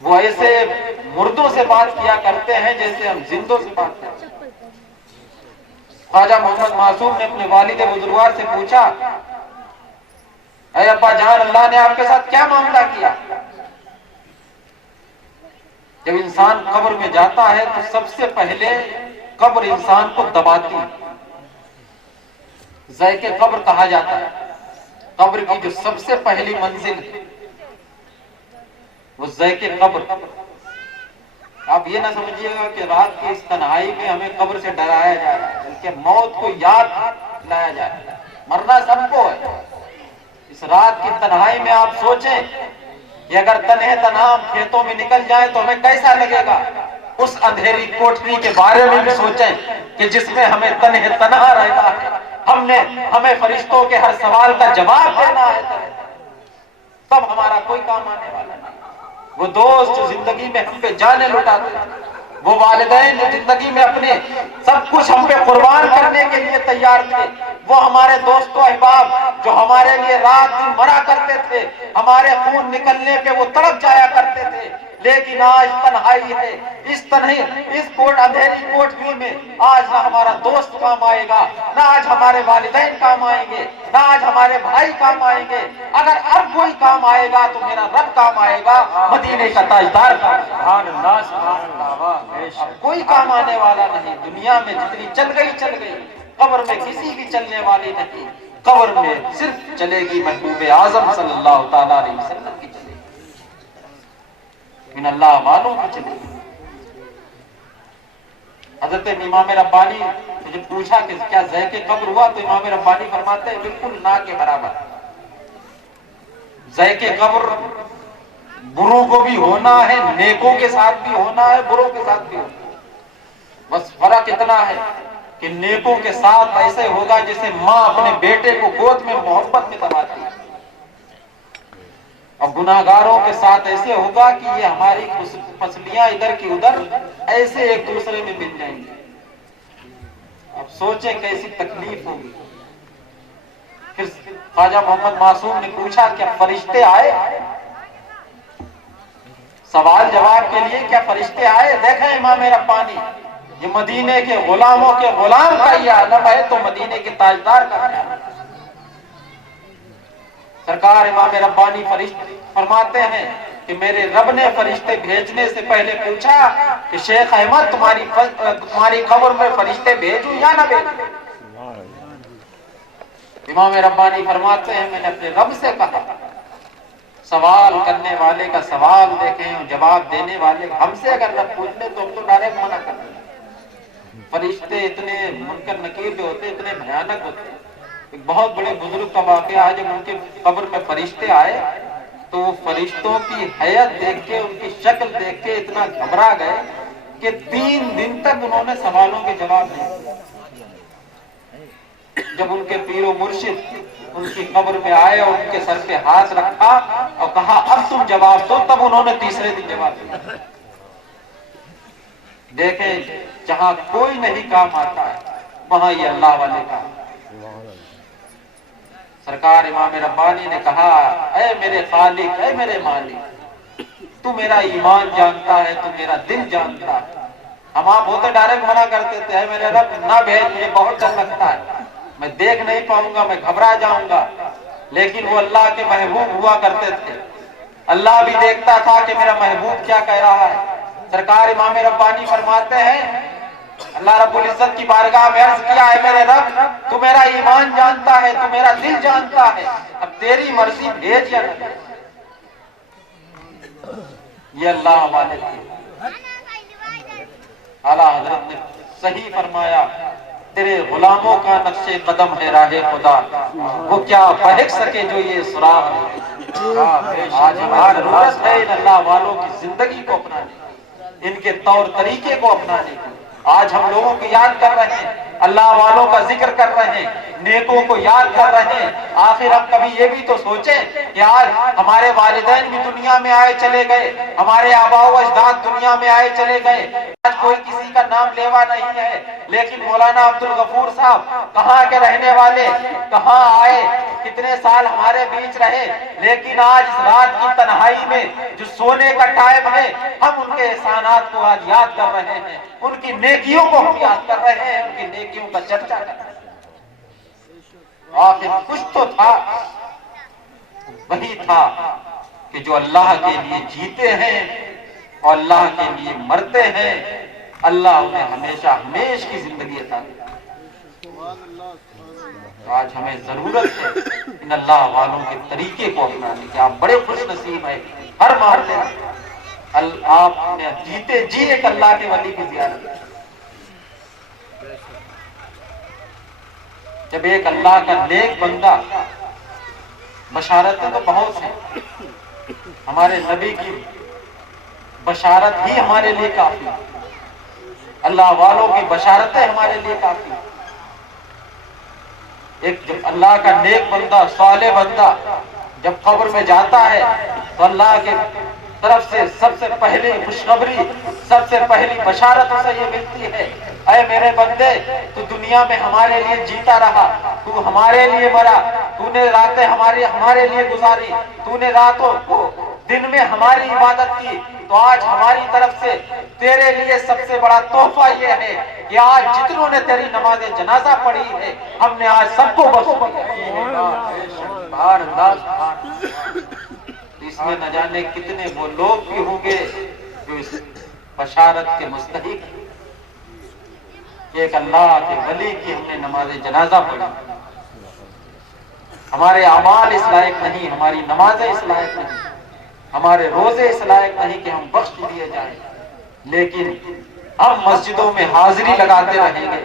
وہ ایسے مردوں سے بات کیا کرتے ہیں جیسے ہم زندوں سے بات کرتے ہیں۔ خواجہ محمد معصوم نے اپنے والد بزرگوار سے پوچھا، اے ابا جان اللہ نے آپ کے ساتھ کیا معاملہ کیا؟ جب انسان قبر میں جاتا ہے تو سب سے پہلے قبر انسان کو دباتی ہے، ذائقے قبر کہا جاتا ہے۔ قبر کی جو سب سے پہلی منزل ہے وہ ذائقے قبر۔ آپ یہ نہ سمجھیے گا کہ رات کی اس تنہائی میں ہمیں قبر سے ڈرایا جا رہا ہے، بلکہ موت کو یاد لایا جا رہا ہے۔ مرنا سب کو ہے۔ اس رات کی تنہائی میں آپ سوچیں کہ اگر تنہے تنہا ہم کھیتوں میں نکل جائیں تو ہمیں کیسا لگے گا۔ اس اندھیری کوٹری کے بارے میں بھی سوچیں کہ جس میں ہمیں تنہے تنہا رہنا ہے، ہمیں فرشتوں کے ہر سوال کا جواب دینا ہے، تب ہمارا کوئی کام آنے والا نہیں۔ وہ دوست جو زندگی میں ہم پہ جانیں لٹاتے تھے، وہ والدین جو زندگی میں اپنے سب کچھ ہم پہ قربان کرنے کے لیے تیار تھے، وہ ہمارے دوست و احباب جو ہمارے لیے رات دن مرا کرتے تھے، ہمارے خون نکلنے پہ وہ تڑپ جایا کرتے تھے، لیکن آج تنہائی ہے، اس اندھیری کوٹری میں آج نہ ہمارا دوست کام آئے گا، نہ آج ہمارے والدین کام آئیں گے، نہ آج ہمارے بھائی کام آئیں گے۔ اگر اب کوئی کام آئے گا تو میرا رب کام آئے گا، مدینے کا تاجدار کام آئے گا۔ سبحان اللہ سبحان اللہ، واہ بے اب شک۔ کوئی کام آنے والا نہیں۔ دنیا میں جتنی چل گئی، قبر میں کسی کی چلنے والی نہیں۔ قبر میں صرف چلے گی محبوب اعظم صلی اللہ تعالی علیہ وسلم کی چلے گی، ان اللہ والوں کی چلے گی۔ حضرت امام ربانی سے جب پوچھا کہ کیا ذائقہ قبر ہوا تو امام ربانی فرماتے ہیں بالکل نہ کے برابر۔ ذائقہ قبر بروں کو بھی ہونا ہے، نیکوں کے ساتھ بھی ہونا ہے، بروں کے ساتھ بھی ہونا ہے۔ بس فرق اتنا ہے کہ نیکوں کے ساتھ ایسے ہوگا جیسے ماں اپنے بیٹے کو گود میں محبت میں دباتی ہے، اور گناہگاروں کے ساتھ ایسے ہوگا کہ یہ ہماری پسلیاں ادھر کی ادھر ایسے ایک دوسرے میں مل جائیں گے۔ اب سوچیں کیسی تکلیف ہوگی۔ پھر خواجہ محمد معصوم نے پوچھا کیا فرشتے آئے؟ سوال جواب کے لیے کیا فرشتے آئے؟ دیکھیں امام ربانی، یہ مدینے کے غلاموں کے غلام کا یہ عالم ہے تو مدینے کے تاجدار کا کیا؟ سرکار امام ربانی فرماتے ہیں کہ میرے رب نے فرشتے بھیجنے سے پہلے پوچھا کہ شیخ احمد تمہاری قبر میں فرشتے بھیجوں یا نہ بھیجوں؟ امام ربانی فرماتے ہیں میں نے اپنے رب سے کہا، سوال کرنے والے کا سوال دیکھیں اور جواب دینے والے ہم سے اگر رب پوچھ لے تو ہم تو ڈائریکٹ منع کر دیں۔ فرشتے اتنے منکر نکیر جو ہوتے، اتنے بھیانک ہوتے۔ ایک بہت بڑے بزرگ کا واقعہ ہے، جب ان کے قبر میں فرشتے آئے تو وہ فرشتوں کی حیت دیکھ کے، ان کی شکل دیکھ کے اتنا گھبرا گئے کہ 3 دن تک انہوں نے سوالوں کے جواب نہیں دیے۔ جب ان کے پیر و مرشد ان کی قبر میں آئے اور ان کے سر پہ ہاتھ رکھا اور کہا اب تم جواب دو، تب انہوں نے تیسرے دن جواب دیا۔ دیکھیں جہاں کوئی نہیں کام آتا ہے وہاں یہ اللہ والے کام۔ سرکار امام ربانی نے کہا اے میرے خالق، اے میرے مالک، تو میرا ایمان جانتا ہے، تو میرا دل جانتا ہے۔ ہم آپ ہوتے ڈائریکٹ منع کرتے تھے، اے میرے رب نہ بھیج، مجھے بہت ڈر لگتا ہے، میں دیکھ نہیں پاؤں گا، میں گھبرا جاؤں گا۔ لیکن وہ اللہ کے محبوب ہوا کرتے تھے، اللہ بھی دیکھتا تھا کہ میرا محبوب کیا کہہ رہا ہے۔ سرکار امام ربانی فرماتے ہیں اللہ رب العزت کی بارگاہ میں عرض کیا ہے میرے رب تو میرا ایمان جانتا ہے، تو میرا دل جانتا ہے، اب تیری مرضی بھیج یا نہ۔ یہ اللہ والے تھے۔ اعلیٰ حضرت نے صحیح فرمایا تیرے غلاموں کا نقش قدم ہے راہ خدا، وہ کیا بہک سکے جو یہ سراغ ہے۔ آج ہماری ضرورت ہے ان اللہ والوں کی زندگی کو اپنانے کی، ان کے طور طریقے کو اپنانے کی۔ آج ہم لوگوں کو یاد کر رہے ہیں، اللہ والوں کا ذکر کر رہے ہیں، نیکوں کو یاد کر رہے ہیں۔ آخر ہم کبھی یہ بھی تو سوچیں کہ آج ہمارے والدین بھی دنیا میں آئے چلے گئے، ہمارے آباء و اجداد دنیا میں آئے چلے گئے، آج کوئی کسی کا نام لیوا نہیں ہے، لیکن مولانا عبدالغفور صاحب کہاں کے رہنے والے، کہاں آئے، کتنے سال ہمارے بیچ رہے، لیکن آج اس رات کی تنہائی میں جو سونے کا ٹائم ہے، ہم ان کے احسانات کو آج یاد کر رہے ہیں، ان کی نیکیوں کو ہم یاد کر رہے ہیں، ان کی نیکیوں کا چرچا کر رہے ہیں۔ آخر کچھ تو تھا، وہی تھا کہ جو اللہ کے لیے جیتے ہیں اور اللہ کے لیے مرتے ہیں، اللہ انہیں ہمیشہ ہمیش کی زندگی عطا کرے۔ تو آج ہمیں ضرورت ہے ان اللہ والوں کے طریقے کو اپنانے کی۔ آپ بڑے خوش نصیب ہیں، ہر محلے میں آپ نے جیتے جی ایک اللہ کے ولی کی زیارت کی۔ جب ایک اللہ کا نیک بندہ، بشارتیں تو بہت ہیں، ہمارے نبی کی بشارت ہی ہمارے لیے کافی، اللہ والوں کی بشارتیں ہمارے لیے کافی۔ ایک جب اللہ کا نیک بندہ، صالح بندہ جب قبر میں جاتا ہے تو اللہ کے طرف سے سب سے پہلی خوشخبری، سب سے پہلی بشارت اسے یہ ملتی ہے، اے میرے بندے، تو دنیا میں ہمارے لیے جیتا رہا، تو ہمارے لیے مرا، تو نے راتیں ہمارے لیے گزاری، تو نے راتوں کو دن میں ہماری عبادت کی، تو آج ہماری طرف سے تیرے لیے سب سے بڑا تحفہ یہ ہے کہ آج جتنوں نے تیری نماز جنازہ پڑھی ہے، ہم نے آج سب کو بخش دیا۔ اس میں نہ جانے کتنے وہ لوگ بھی ہوں گے جو اس بشارت کے مستحق، ایک اللہ کے ولی کی ہم نے نماز جنازہ پڑھی، ہمارے اعمال اس لائق نہیں، ہماری نمازیں اس لائق نہیں، ہمارے روزے اس لائق نہیں کہ ہم بخش دیے جائیں، لیکن ہم مسجدوں میں حاضری لگاتے رہیں گے،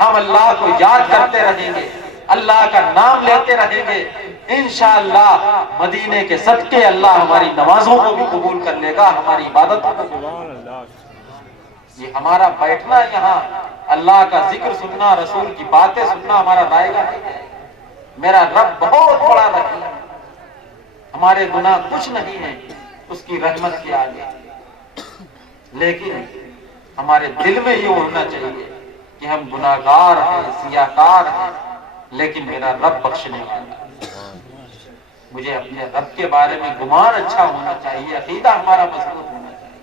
ہم اللہ کو یاد کرتے رہیں گے، اللہ کا نام لیتے رہیں گے، انشاءاللہ مدینے کے صدقے اللہ ہماری نمازوں کو بھی قبول کر لے گا، ہماری عبادتوں کو قبول کر لے گا۔ یہ ہمارا بیٹھنا یہاں اللہ کا ذکر سننا، رسول کی باتیں سننا ہمارا رائے گا نہیں ہے۔ میرا رب بہت بڑا رحیم ہے، ہمارے گناہ کچھ نہیں ہیں اس کی رحمت کے آگے، لیکن ہمارے دل میں یہ ہونا چاہیے کہ ہم گناہگار ہیں، سیاہکار ہیں، لیکن میرا رب بخشنے والا ہے۔ مجھے اپنے رب کے بارے میں گمان اچھا ہونا چاہیے، عقیدہ ہمارا مضبوط ہونا چاہیے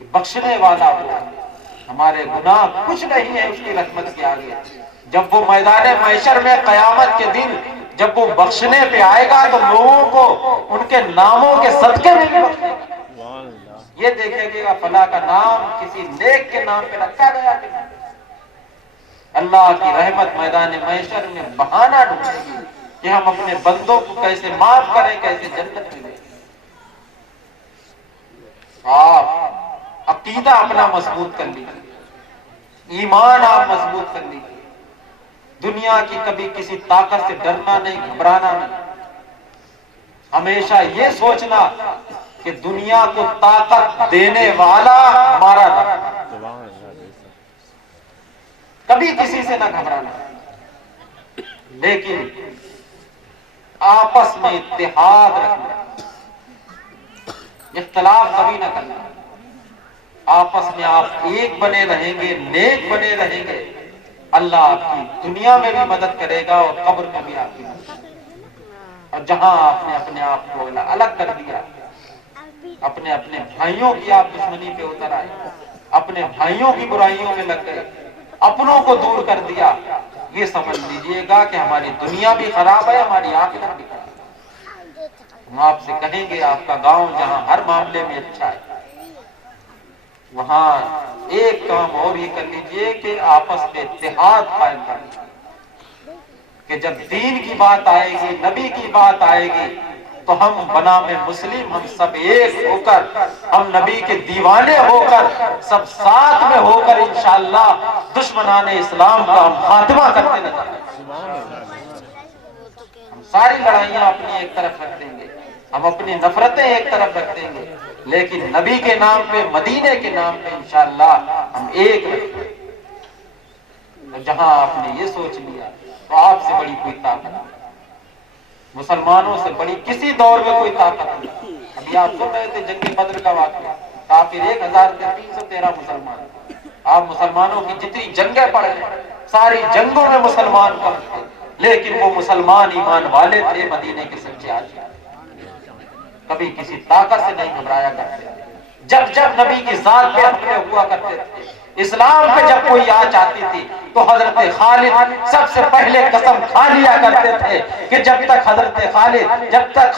کہ بخشنے والا ہو، ہمارے گناہ کچھ نہیں ہے اس کی رحمت کے آگے۔ جب وہ میدان محشر میں قیامت کے دن جب وہ بخشنے پہ آئے گا تو لوگوں کو ان کے ناموں کے صدقے میں بھی بخشے گا۔ یہ دیکھے گا فلاں کا نام کسی نیک کے نام پہ رکھا گیا کہ نہیں۔ اللہ کی رحمت میدان محشر میں بہانہ ڈھونڈے گی کہ ہم اپنے بندوں کو کیسے معاف کریں، کیسے جنت میں لیں۔ آپ عقیدہ اپنا مضبوط کر لیجیے، ایمان آپ مضبوط کر لیجیے، دنیا کی کبھی کسی طاقت سے ڈرنا نہیں، گھبرانا نہیں، ہمیشہ یہ سوچنا کہ دنیا کو طاقت دینے والا ہمارا رب، کبھی کسی سے نہ گھبرانا، لیکن آپس میں اتحاد رکھنا، اختلاف کبھی نہ کرنا، آپس میں آپ ایک بنے رہیں گے، نیک بنے رہیں گے، اللہ آپ کی دنیا میں بھی مدد کرے گا اور قبر میں بھی آپ کی مدد کرے گا۔ اور جہاں آپ نے اپنے آپ کو الگ کر دیا، اپنے بھائیوں کی آپ دشمنی پہ اتر آئے، اپنے بھائیوں کی برائیوں میں لگ گئے، اپنوں کو دور کر دیا، یہ سمجھ لیجئے گا کہ ہماری دنیا بھی خراب ہے، ہماری آخرت بھی خراب ہے۔ ہم آپ سے کہیں گے آپ کا گاؤں جہاں ہر معاملے میں اچھا ہے، وہاں ایک کام اور یہ کر لیجئے کہ آپس میں اتحاد قائم کر لیجئے کہ جب دین کی بات آئے گی، نبی کی بات آئے گی، تو ہم بنام مسلم ہم سب ایک ہو کر، ہم نبی کے دیوانے ہو کر، سب ساتھ میں ہو کر انشاءاللہ دشمنان اسلام کا ہم خاتمہ کرتے نظر آئیں گے۔ ہم ساری لڑائیاں اپنی ایک طرف رکھ دیں گے، ہم اپنی نفرتیں ایک طرف رکھ دیں گے، لیکن نبی کے نام پہ، مدینے کے نام پہ انشاءاللہ ہم ایک رکھیں گے۔ جہاں آپ نے یہ سوچ لیا تو آپ سے بڑی کوئی طاقت نہیں، مسلمانوں سے بڑی کسی دور میں کوئی طاقت نہیں۔ ابھی آپ سن رہے تھے جنگ بدر کا واقعہ، کافر 1313 مسلمان، آپ مسلمانوں کی جتنی جنگیں پڑھ ہیں ساری جنگوں میں مسلمان کم تھے، لیکن وہ مسلمان ایمان والے تھے، مدینے کے سچے عاشق، کبھی کسی طاقت سے نہیں گھبرایا کرتے، جب جب نبی کی ذات پہ حملے ہوا کرتے تھے، اسلام پہ جب کوئی آنچ آتی تھی تو حضرت خالد سب سے پہلے قسم کھا لیا کرتے تھے کہ جب تک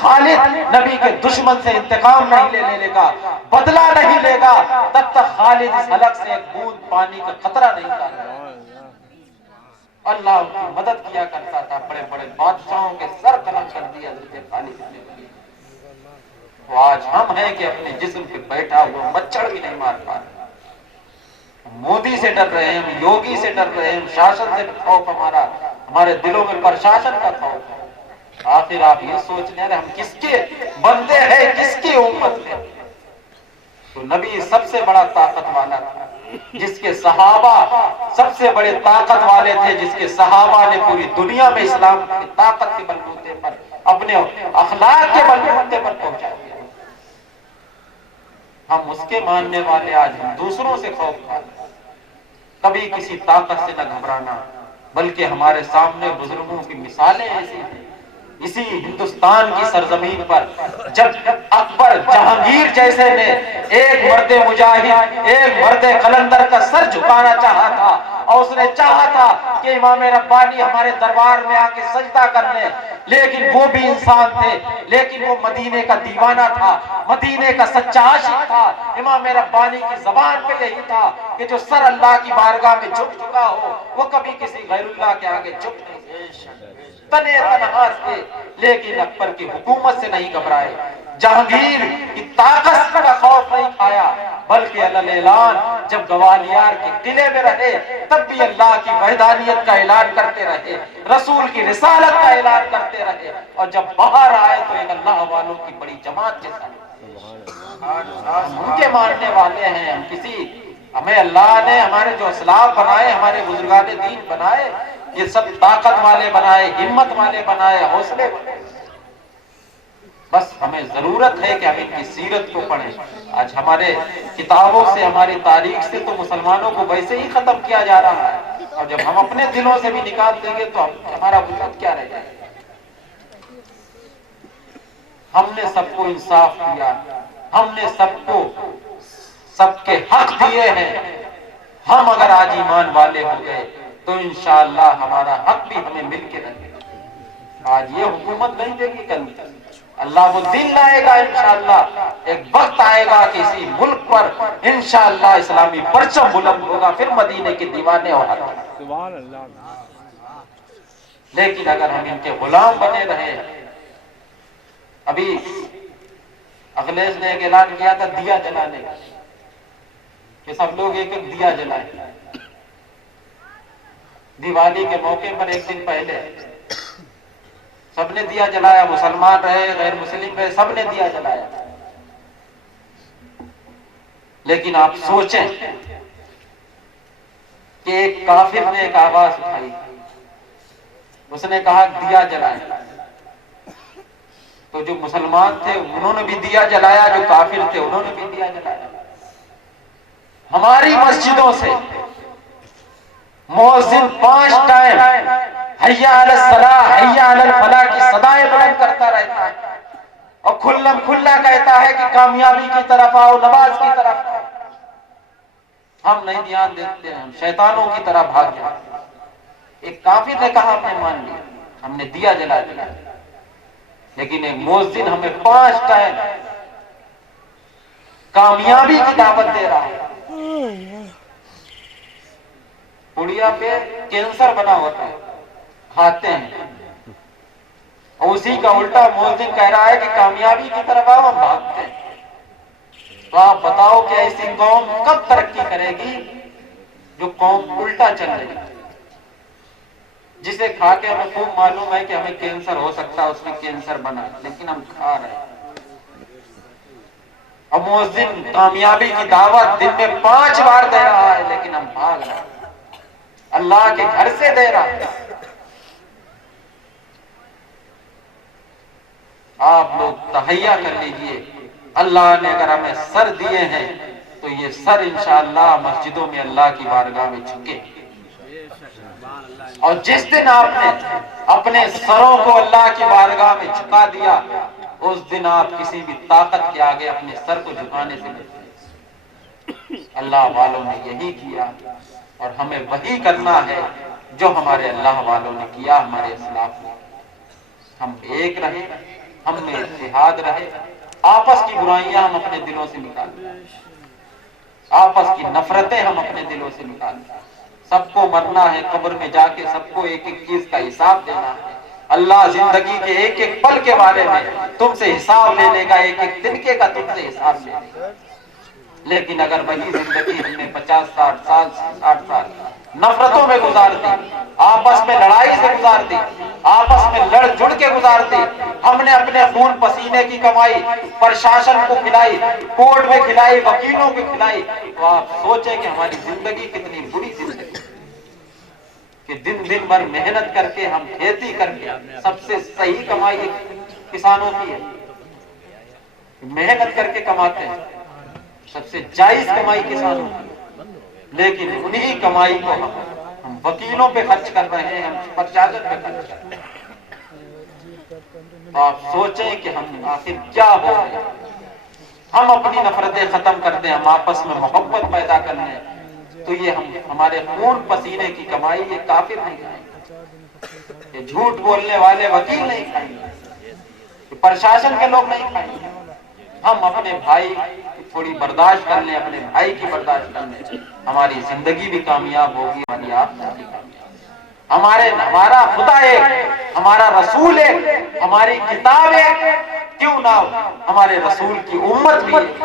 خالد نبی کے دشمن سے انتقام نہیں لے گا، بدلہ نہیں لے گا، تب تک خالد اس حلق سے ایک بوند پانی کا قطرہ نہیں ڈالے گا۔ اللہ ان کی مدد کیا کرتا تھا، بڑے بڑے بادشاہوں کے سر قلم کر دیا حضرت خالد بن ولید۔ تو آج ہم ہیں کہ اپنے جسم پہ بیٹھا ہوا مچھر بھی نہیں مار پا رہے، مودی سے ڈر رہے ہیں، ہم یوگی سے ڈر رہے ہیں، ہم شاشن سے خوف، ہمارے دلوں میں پرشاسن کا خوف ہے۔ آخر آپ یہ سوچ لیں ہم کس کے بندے ہیں، کس کی امت ہیں؟ تو نبی سب سے بڑا طاقت والا تھا، جس کے صحابہ سب سے بڑے طاقت والے تھے، جس کے صحابہ نے پوری دنیا میں اسلام کی طاقت کے بلبوتے پر، اپنے اخلاق کے بلبوتے پر پہنچا دیا۔ ہم اس کے ماننے والے، آج ہم دوسروں سے خوف کھاتے، کبھی کسی طاقت سے نہ گھبرانا، بلکہ ہمارے سامنے بزرگوں کی مثالیں ایسی ہیں۔ اسی ہندوستان کی سرزمین پر جب اکبر جہانگیر جیسے نے ایک مرد مجاہد، ایک مرد قلندر کا سر جھکانا چاہا تھا، اور اس نے چاہا تھا کہ امام ربانی ہمارے دربار میں آ کے سجدہ کر لیں، لیکن وہ بھی انسان تھے، لیکن وہ مدینے کا دیوانہ تھا، مدینے کا سچا عاشق تھا۔ امام ربانی کی زبان پہ یہی تھا کہ جو سر اللہ کی بارگاہ میں جھک چکا ہو وہ کبھی کسی غیر اللہ کے آگے جھک نہیں تنے تنہا تھے، لیکن اکبر کی حکومت سے نہیں گھبرائے، جہانگیر کی طاقت کا خوف نہیں کھایا، بلکہ اعلان جب گوالیار کے قلعے میں رہے تب بھی اللہ کی وحدانیت کا اعلان کرتے رہے، رسول کی رسالت کا اعلان کرتے رہے، اور جب باہر آئے تو ایک اللہ والوں کی بڑی جماعت کے ساتھ ہم ان کے ماننے والے ہیں۔ ہمیں اللہ نے ہمارے جو اسلاف بنائے، ہمارے بزرگان دین بنائے، یہ سب طاقت والے بنائے، ہمت والے بنائے، حوصلے بنائے۔ بس ہمیں ضرورت ہے کہ ہم ان کی سیرت کو پڑھیں۔ آج ہمارے کتابوں سے، ہماری تاریخ سے تو مسلمانوں کو ویسے ہی ختم کیا جا رہا ہے، اور جب ہم اپنے دلوں سے بھی نکال دیں گے تو ہمارا وجود کیا رہ جائے گا؟ ہم نے سب کو انصاف دیا، ہم نے سب کے حق دیے ہیں۔ ہم اگر آج ایمان والے ہو گئے تو انشاءاللہ ہمارا حق بھی ہمیں مل کے رہے گا۔ آج یہ حکومت نہیں دے گی، کل اللہ وہ دن لائے گا انشاءاللہ، ایک وقت آئے گا کہ اسی ملک پر انشاءاللہ اسلامی پرچم بلند ہوگا، پھر مدینے کے دیوانے اور سبحان اللہ۔ لیکن اگر ہم ان کے غلام بنے رہے، ابھی اخلیش نے ایک اعلان کیا تھا دیا جلانے کا، کہ سب لوگ ایک ایک دیا جلائیں۔ دیوالی کے موقع پر ایک دن پہلے سب نے دیا جلایا، مسلمان رہے، غیر مسلم رہے، سب نے دیا جلایا۔ لیکن آپ سوچیں کہ ایک کافر نے ایک آواز اٹھائی، اس نے کہا دیا جلائیں، تو جو مسلمان تھے انہوں نے بھی دیا جلایا، جو کافر تھے انہوں نے بھی دیا جلایا۔ ہماری مسجدوں سے مؤذن 5 ٹائم حی علی الصلاۃ حی علی الفلاح کی صدائیں بلند کرتا رہتا ہے، اور کھلم کھلا کہتا ہے کہ کامیابی کی طرف آؤ، نماز کی طرف آؤ۔ ہم نہیں دھیان دیتے ہیں، ہم شیطانوں کی طرح بھاگ جاتے ہیں۔ ایک کافر نے کہا ہم نے مان لیا، ہم نے دیا جلا دیا، لیکن ایک مؤذن ہمیں 5 ٹائم کامیابی کی دعوت دے رہا ہے۔ پڑیا پہ کینسر بنا ہوتا ہے، کھاتے ہیں، اور اسی کا الٹا مؤذن کہہ رہا ہے کہ کامیابی کی طرف آؤ، ہم بھاگتے ہیں۔ تو آپ بتاؤ کہ ایسی قوم کب ترقی کرے گی جو قوم الٹا چل رہی ہے، جسے کھا کے ہمیں خوب معلوم ہے کہ ہمیں کینسر ہو سکتا ہے، اس میں کینسر بنا، لیکن ہم کھا رہے ہیں۔ اور مؤذن کامیابی کی دعوت دن میں 5 بار دے رہا ہے، لیکن ہم بھاگ رہے ہیں، اللہ کے گھر سے دے رہا ہے۔ آپ لوگ تہیہ کر لیجئے، اللہ نے اگر ہمیں سر دیے ہیں تو یہ سر انشاءاللہ مسجدوں میں اللہ کی بارگاہ میں جھکے، اور جس دن آپ نے اپنے سروں کو اللہ کی بارگاہ میں جھکا دیا، اس دن آپ کسی بھی طاقت کے آگے اپنے سر کو جھکانے سے بچیں۔ اللہ والوں نے یہی کیا اور ہمیں وہی کرنا ہے جو ہمارے اللہ والوں نے کیا، ہمارے اسلاف نے۔ ہم ایک رہے، ہم میں اتحاد رہے، آپس کی برائیاں ہم اپنے دلوں سے نکالیں، آپس کی نفرتیں ہم اپنے دلوں سے نکالیں۔ سب کو مرنا ہے، قبر میں جا کے سب کو ایک ایک چیز کا حساب دینا ہے۔ اللہ زندگی کے ایک ایک پل کے بارے میں تم سے حساب لے لے گا، ایک ایک تنکے کا تم سے حساب لے لے گا۔ لیکن اگر وہی زندگی ہم نے 50 60 سال 60 سال نفرتوں میں گزار دی، آپس میں لڑائی سے گزار دی، آپس میں لڑ جڑ کے گزار دی، ہم نے اپنے خون پسینے کی کمائی پرشاسن کو کھلائی، کورٹ میں کھلائی، وکیلوں کو کھلائی، تو آپ سوچیں کہ ہماری زندگی کتنی بری زندگی کہ دن دن بھر محنت کر کے ہم کھیتی کر کے، سب سے صحیح کمائی کسانوں کی ہے، محنت کر کے کماتے ہیں، سب سے جائز کمائی کسانوں کی، لیکن انہی کمائی کو ہم وکیلوں پہ خرچ کر رہے ہیں، ہم پرشاسن پہ خرچ کر رہے ہیں۔ تو آپ سوچیں کہ ہم آخر کیا ہو رہے ہیں۔ ہم اپنی نفرتیں ختم کر دیں، ہم آپس میں محبت پیدا کر لیں، تو یہ ہمارے خون پسینے کی کمائی یہ کافر نہیں کھائیں گے، یہ جھوٹ بولنے والے وکیل نہیں کھائیں گے، یہ پرشاسن کے لوگ نہیں کھائیں گے۔ ہم اپنے بھائی کی تھوڑی برداشت کر لیں، اپنے بھائی کی برداشت کر لیں، ہماری زندگی بھی کامیاب ہوگی، ہماری آخرت بھی کامیاب۔ ہمارا خدا ایک، ہمارا رسول ایک، ہماری کتاب ایک، کیوں نہ ہمارے رسول کی امت بھی ایک۔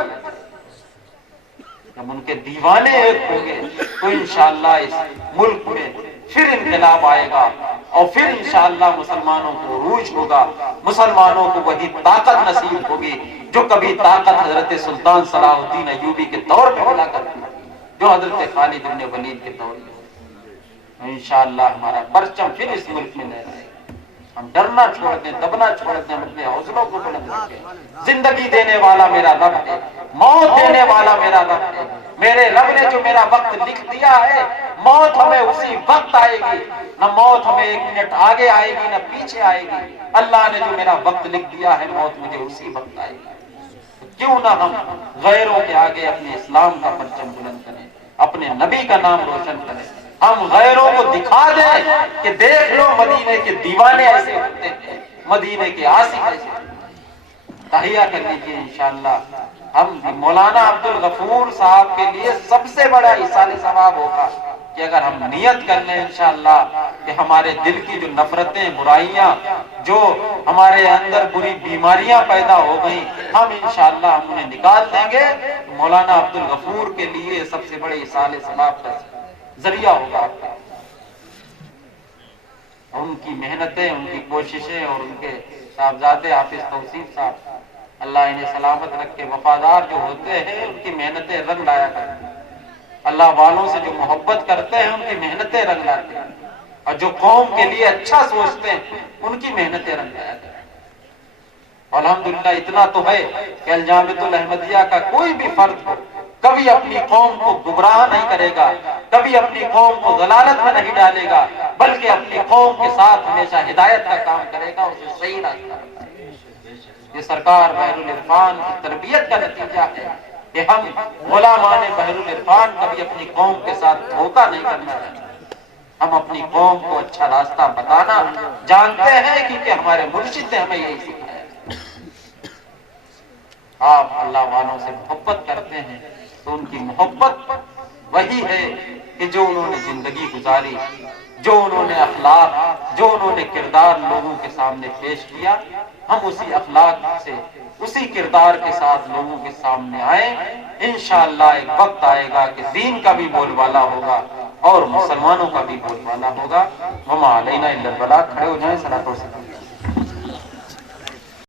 جب ان کے دیوانے ایک ہوں گے تو انشاءاللہ اس ملک میں پھر انقلاب آئے گا، اور پھر انشاءاللہ مسلمانوں کو عروج ہوگا، مسلمانوں کو وہی طاقت نصیب ہوگی جو کبھی طاقت حضرت سلطان صلاح الدین ایوبی کے دور میں ملا کرتی تھی، جو حضرت خالد بن ولید کے دور میں۔ انشاءاللہ ہمارا پرچم پھر اس ملک میں لہرائے گا۔ ہم ڈرنا چھوڑ دیں، دبنا چھوڑ دیں، ہم اپنے حوصلوں کو بلند رکھیں۔ زندگی دینے والا میرا رب ہے، موت دینے والا میرا رب ہے۔ میرے رب نے جو میرا وقت لکھ دیا ہے، موت ہمیں اسی وقت آئے گی، نہ موت ہمیں 1 منٹ آگے آئے گی نہ پیچھے آئے گی۔ اللہ نے جو میرا وقت لکھ دیا ہے، موت مجھے اسی وقت آئے گی۔ کیوں نہ ہم غیروں کے آگے اپنے اسلام کا پرچم بلند کریں، اپنے نبی کا نام روشن کریں، ہم غیروں کو دکھا دیں کہ دیکھ لو مدینے کے دیوانے ایسے ہوتے ہیں، مدینے کے عاشق ایسے ہوتے ہیں۔ تہیہ کر لیجیے انشاءاللہ۔ ہم مولانا عبد الغفور صاحب کے لیے سب سے بڑا ایصال ثواب ہوگا کہ اگر ہم نیت کر لیں انشاءاللہ کہ ہمارے دل کی جو نفرتیں، برائیاں، جو ہمارے اندر بری بیماریاں پیدا ہو گئیں، ہم انشاءاللہ ہم انہیں نکال دیں گے، مولانا عبد الغفور کے لیے سب سے بڑے ایصال ثواب کا ذریعہ ہوگا۔ ان کی محنتیں، ان کی کوششیں اور ان کے صاحبزادے حافظ توصیف صاحب، اللہ انہیں سلامت رکھے، وفادار جو ہوتے ہیں ان کی محنتیں رنگ لایا کرتی ہیں۔ اللہ والوں سے جو محبت کرتے ہیں ان کی محنتیں رنگ لاتے ہیں، اور جو قوم کے لیے اچھا سوچتے ہیں ان کی محنتیں رنگ لایا کرتی ہیں۔ الحمدللہ اتنا تو ہے کہ الجامعۃ الاحمدیہ کا کوئی بھی فرد ہو کبھی اپنی قوم کو گمراہ نہیں کرے گا، کبھی اپنی قوم کو ضلالت میں نہیں ڈالے گا، بلکہ اپنی قوم کے ساتھ ہمیشہ ہدایت کا کام کرے گا، اسے صحیح راستہ بتائے گا۔ یہ سرکار بحر العرفان کی تربیت کا نتیجہ ہے کہ ہم غلامان بحر العرفان کبھی اپنی قوم کے ساتھ دھوکہ نہیں کرنا چاہتے، ہم اپنی قوم کو اچھا راستہ بتانا جانتے ہیں، کیونکہ ہمارے مرشد نے ہمیں یہی سکھایا۔ آپ اللہ والوں سے محبت کرتے ہیں تو ان کی محبت وہی ہے کہ جو انہوں نے زندگی گزاری، جو انہوں نے اخلاق، جو انہوں نے کردار لوگوں کے سامنے پیش کیا، ہم اسی اخلاق سے، اسی کردار کے ساتھ لوگوں کے سامنے آئیں۔ انشاءاللہ ایک وقت آئے گا کہ دین کا بھی بول بالا ہوگا اور مسلمانوں کا بھی بول بالا ہوگا۔ وما علینا الا البلاغ۔ کھڑے ہو جائیں، صلاۃ و سلام۔